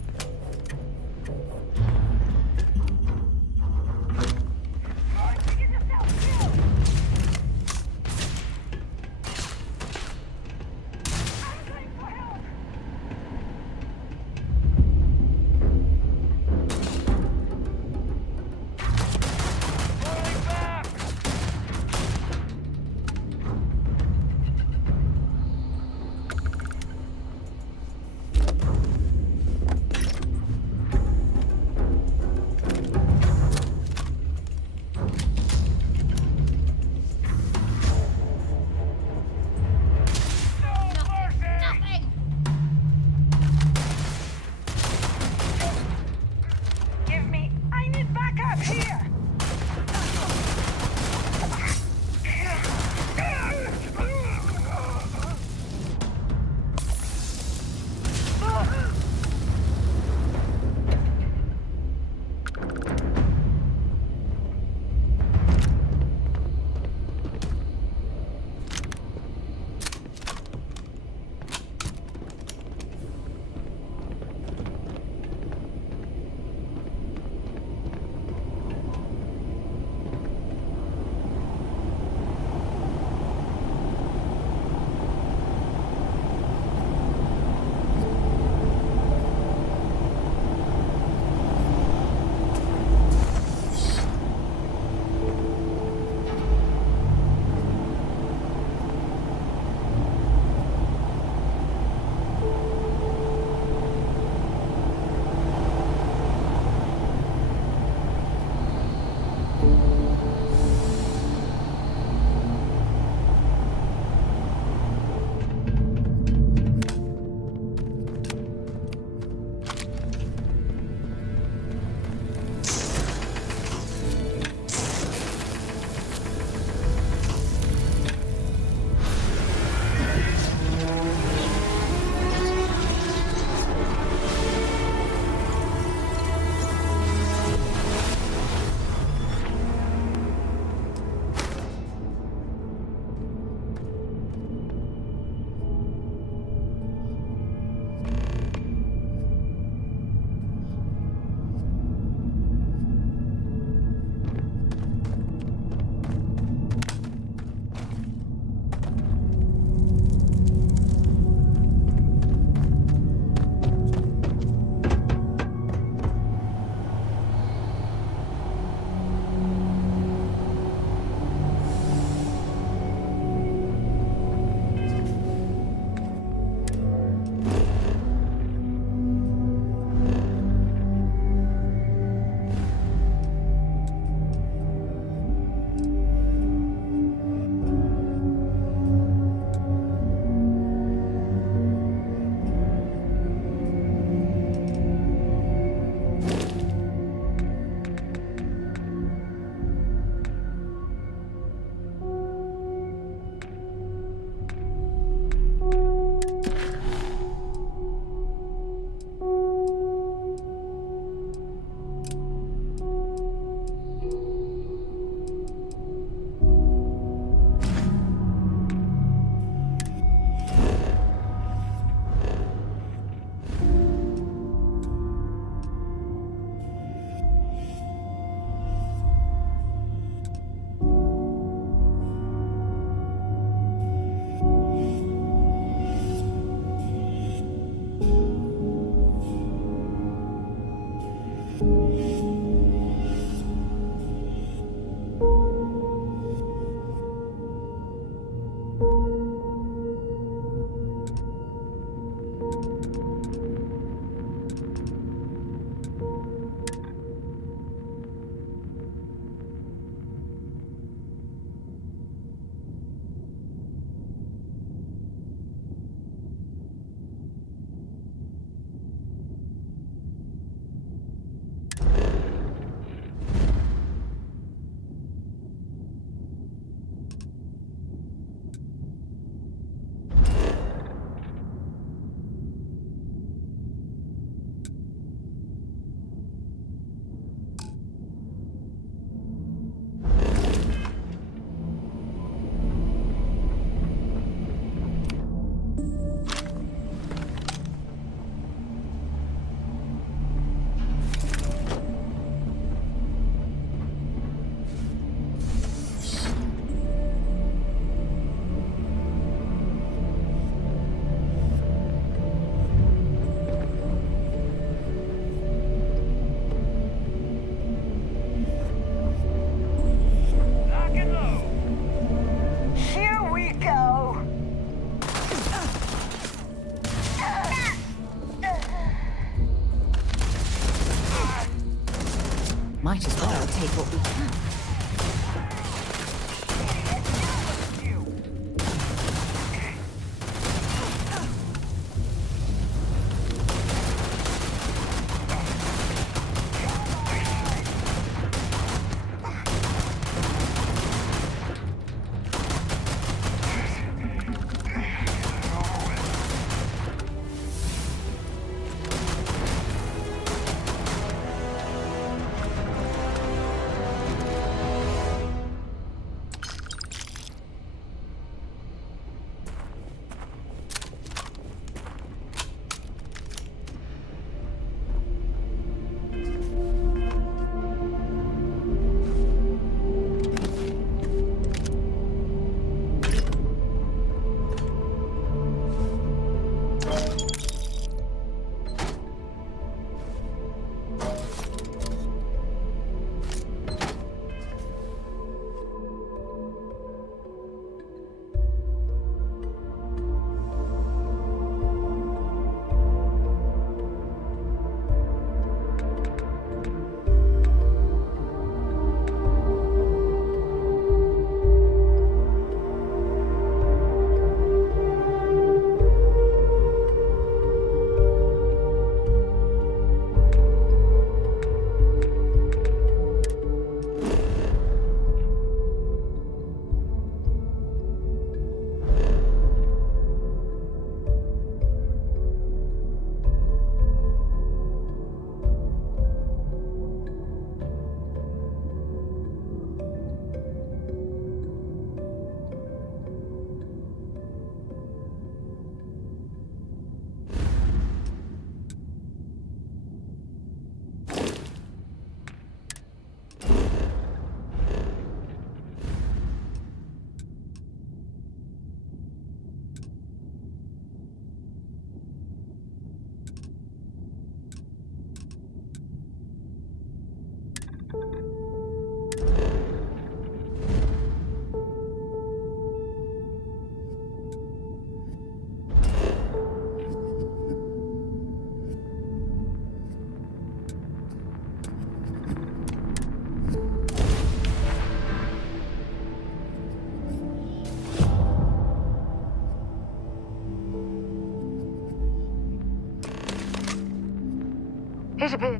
Might as well take what we can.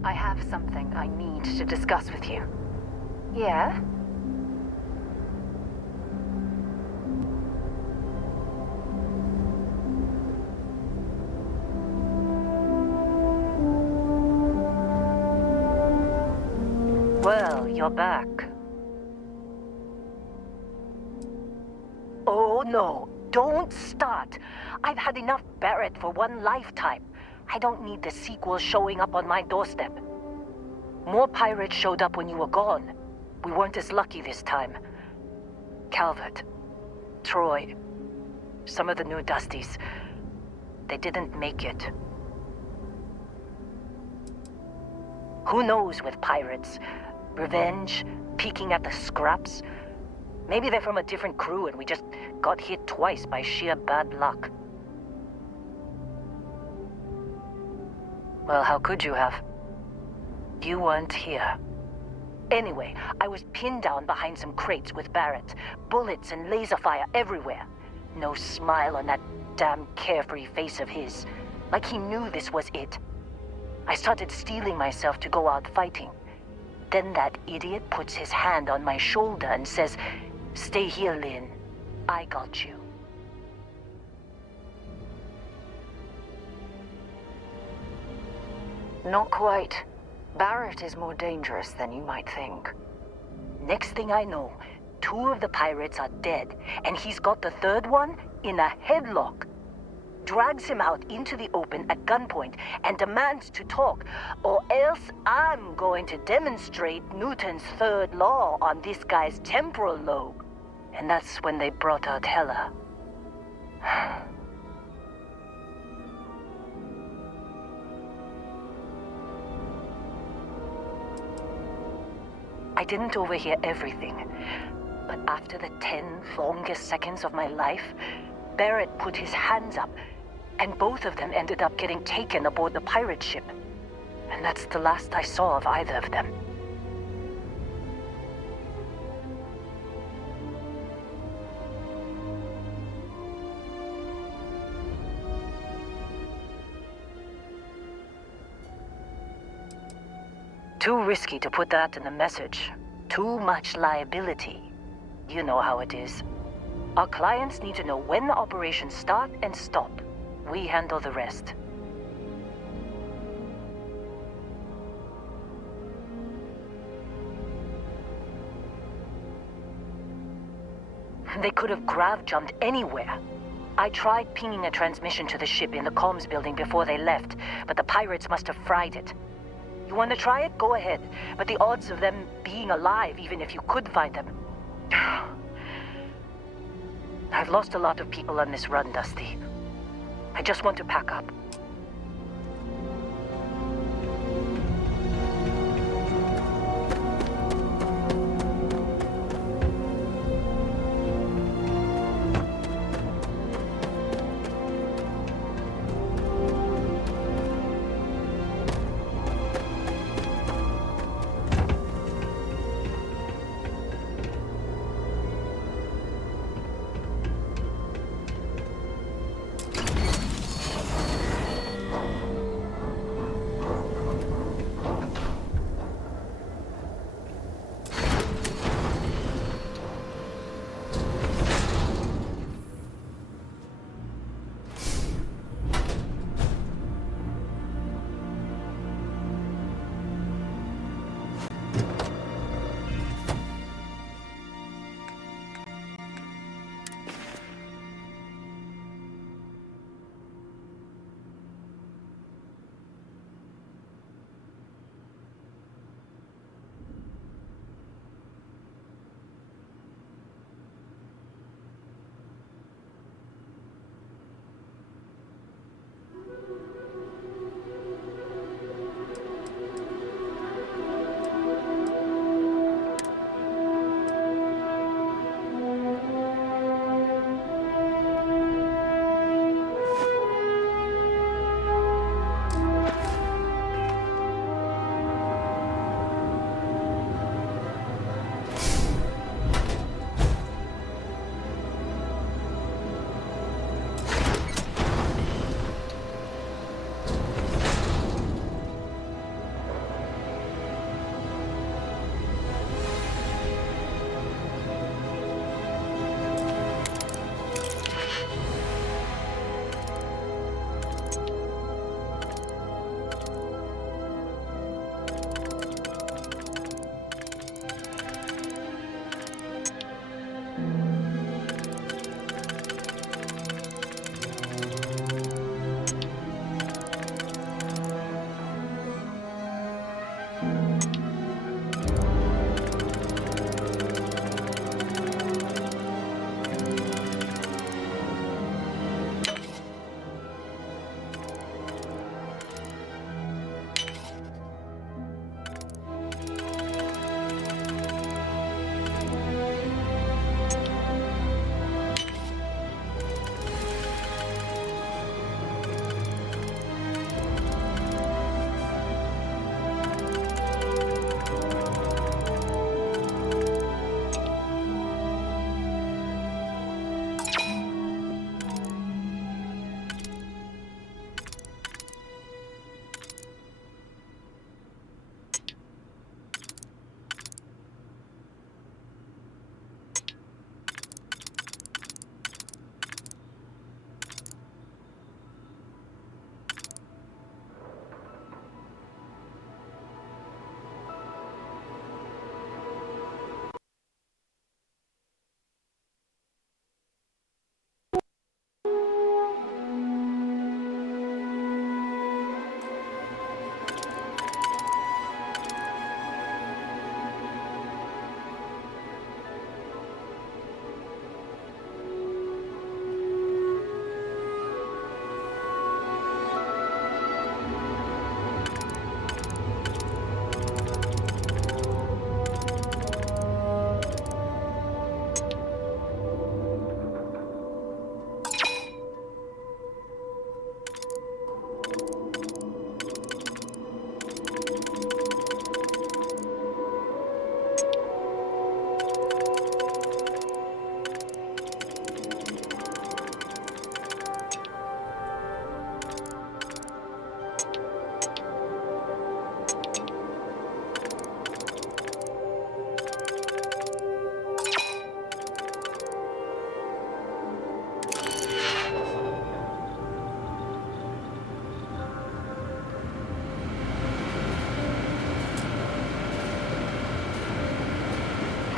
I have something I need to discuss with you. Yeah? Well, you're back. Oh, no. Don't start. I've had enough Barrett for one lifetime. I don't need the sequel showing up on my doorstep. More pirates showed up when you were gone. We weren't as lucky this time. Calvert, Troy, some of the new Dusties, they didn't make it. Who knows with pirates? Revenge, peeking at the scraps. Maybe they're from a different crew and we just got hit twice by sheer bad luck. Well, how could you have? You weren't here. Anyway, I was pinned down behind some crates with Barrett. Bullets and laser fire everywhere. No smile on that damn carefree face of his. Like he knew this was it. I started steeling myself to go out fighting. Then that idiot puts his hand on my shoulder and says, "Stay here, Lynn. I got you." Not quite. Barrett is more dangerous than you might think. Next thing I know, 2 of the pirates are dead, and he's got the 3rd one in a headlock. Drags him out into the open at gunpoint and demands to talk, or else I'm going to demonstrate Newton's 3rd law on this guy's temporal lobe. And that's when they brought out Hela. I didn't overhear everything, but after the 10 longest seconds of my life, Barrett put his hands up, and both of them ended up getting taken aboard the pirate ship. And that's the last I saw of either of them. Too risky to put that in the message. Too much liability. You know how it is. Our clients need to know when the operations start and stop. We handle the rest. They could have grav-jumped anywhere. I tried pinging a transmission to the ship in the comms building before they left, but the pirates must have fried it. You want to try it? Go ahead. But the odds of them being alive, even if you could find them... I've lost a lot of people on this run, Dusty. I just want to pack up.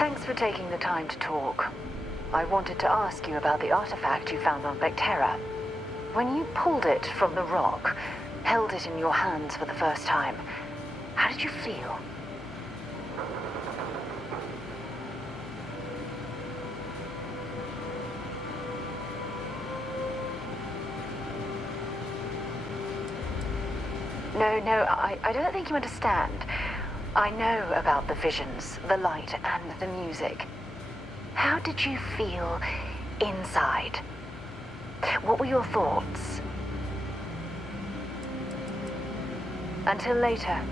Thanks for taking the time to talk. I wanted to ask you about the artifact you found on Vectera. When you pulled it from the rock, held it in your hands for the first time, how did you feel? No, I don't think you understand. I know about the visions, the light, and the music. How did you feel inside? What were your thoughts? Until later.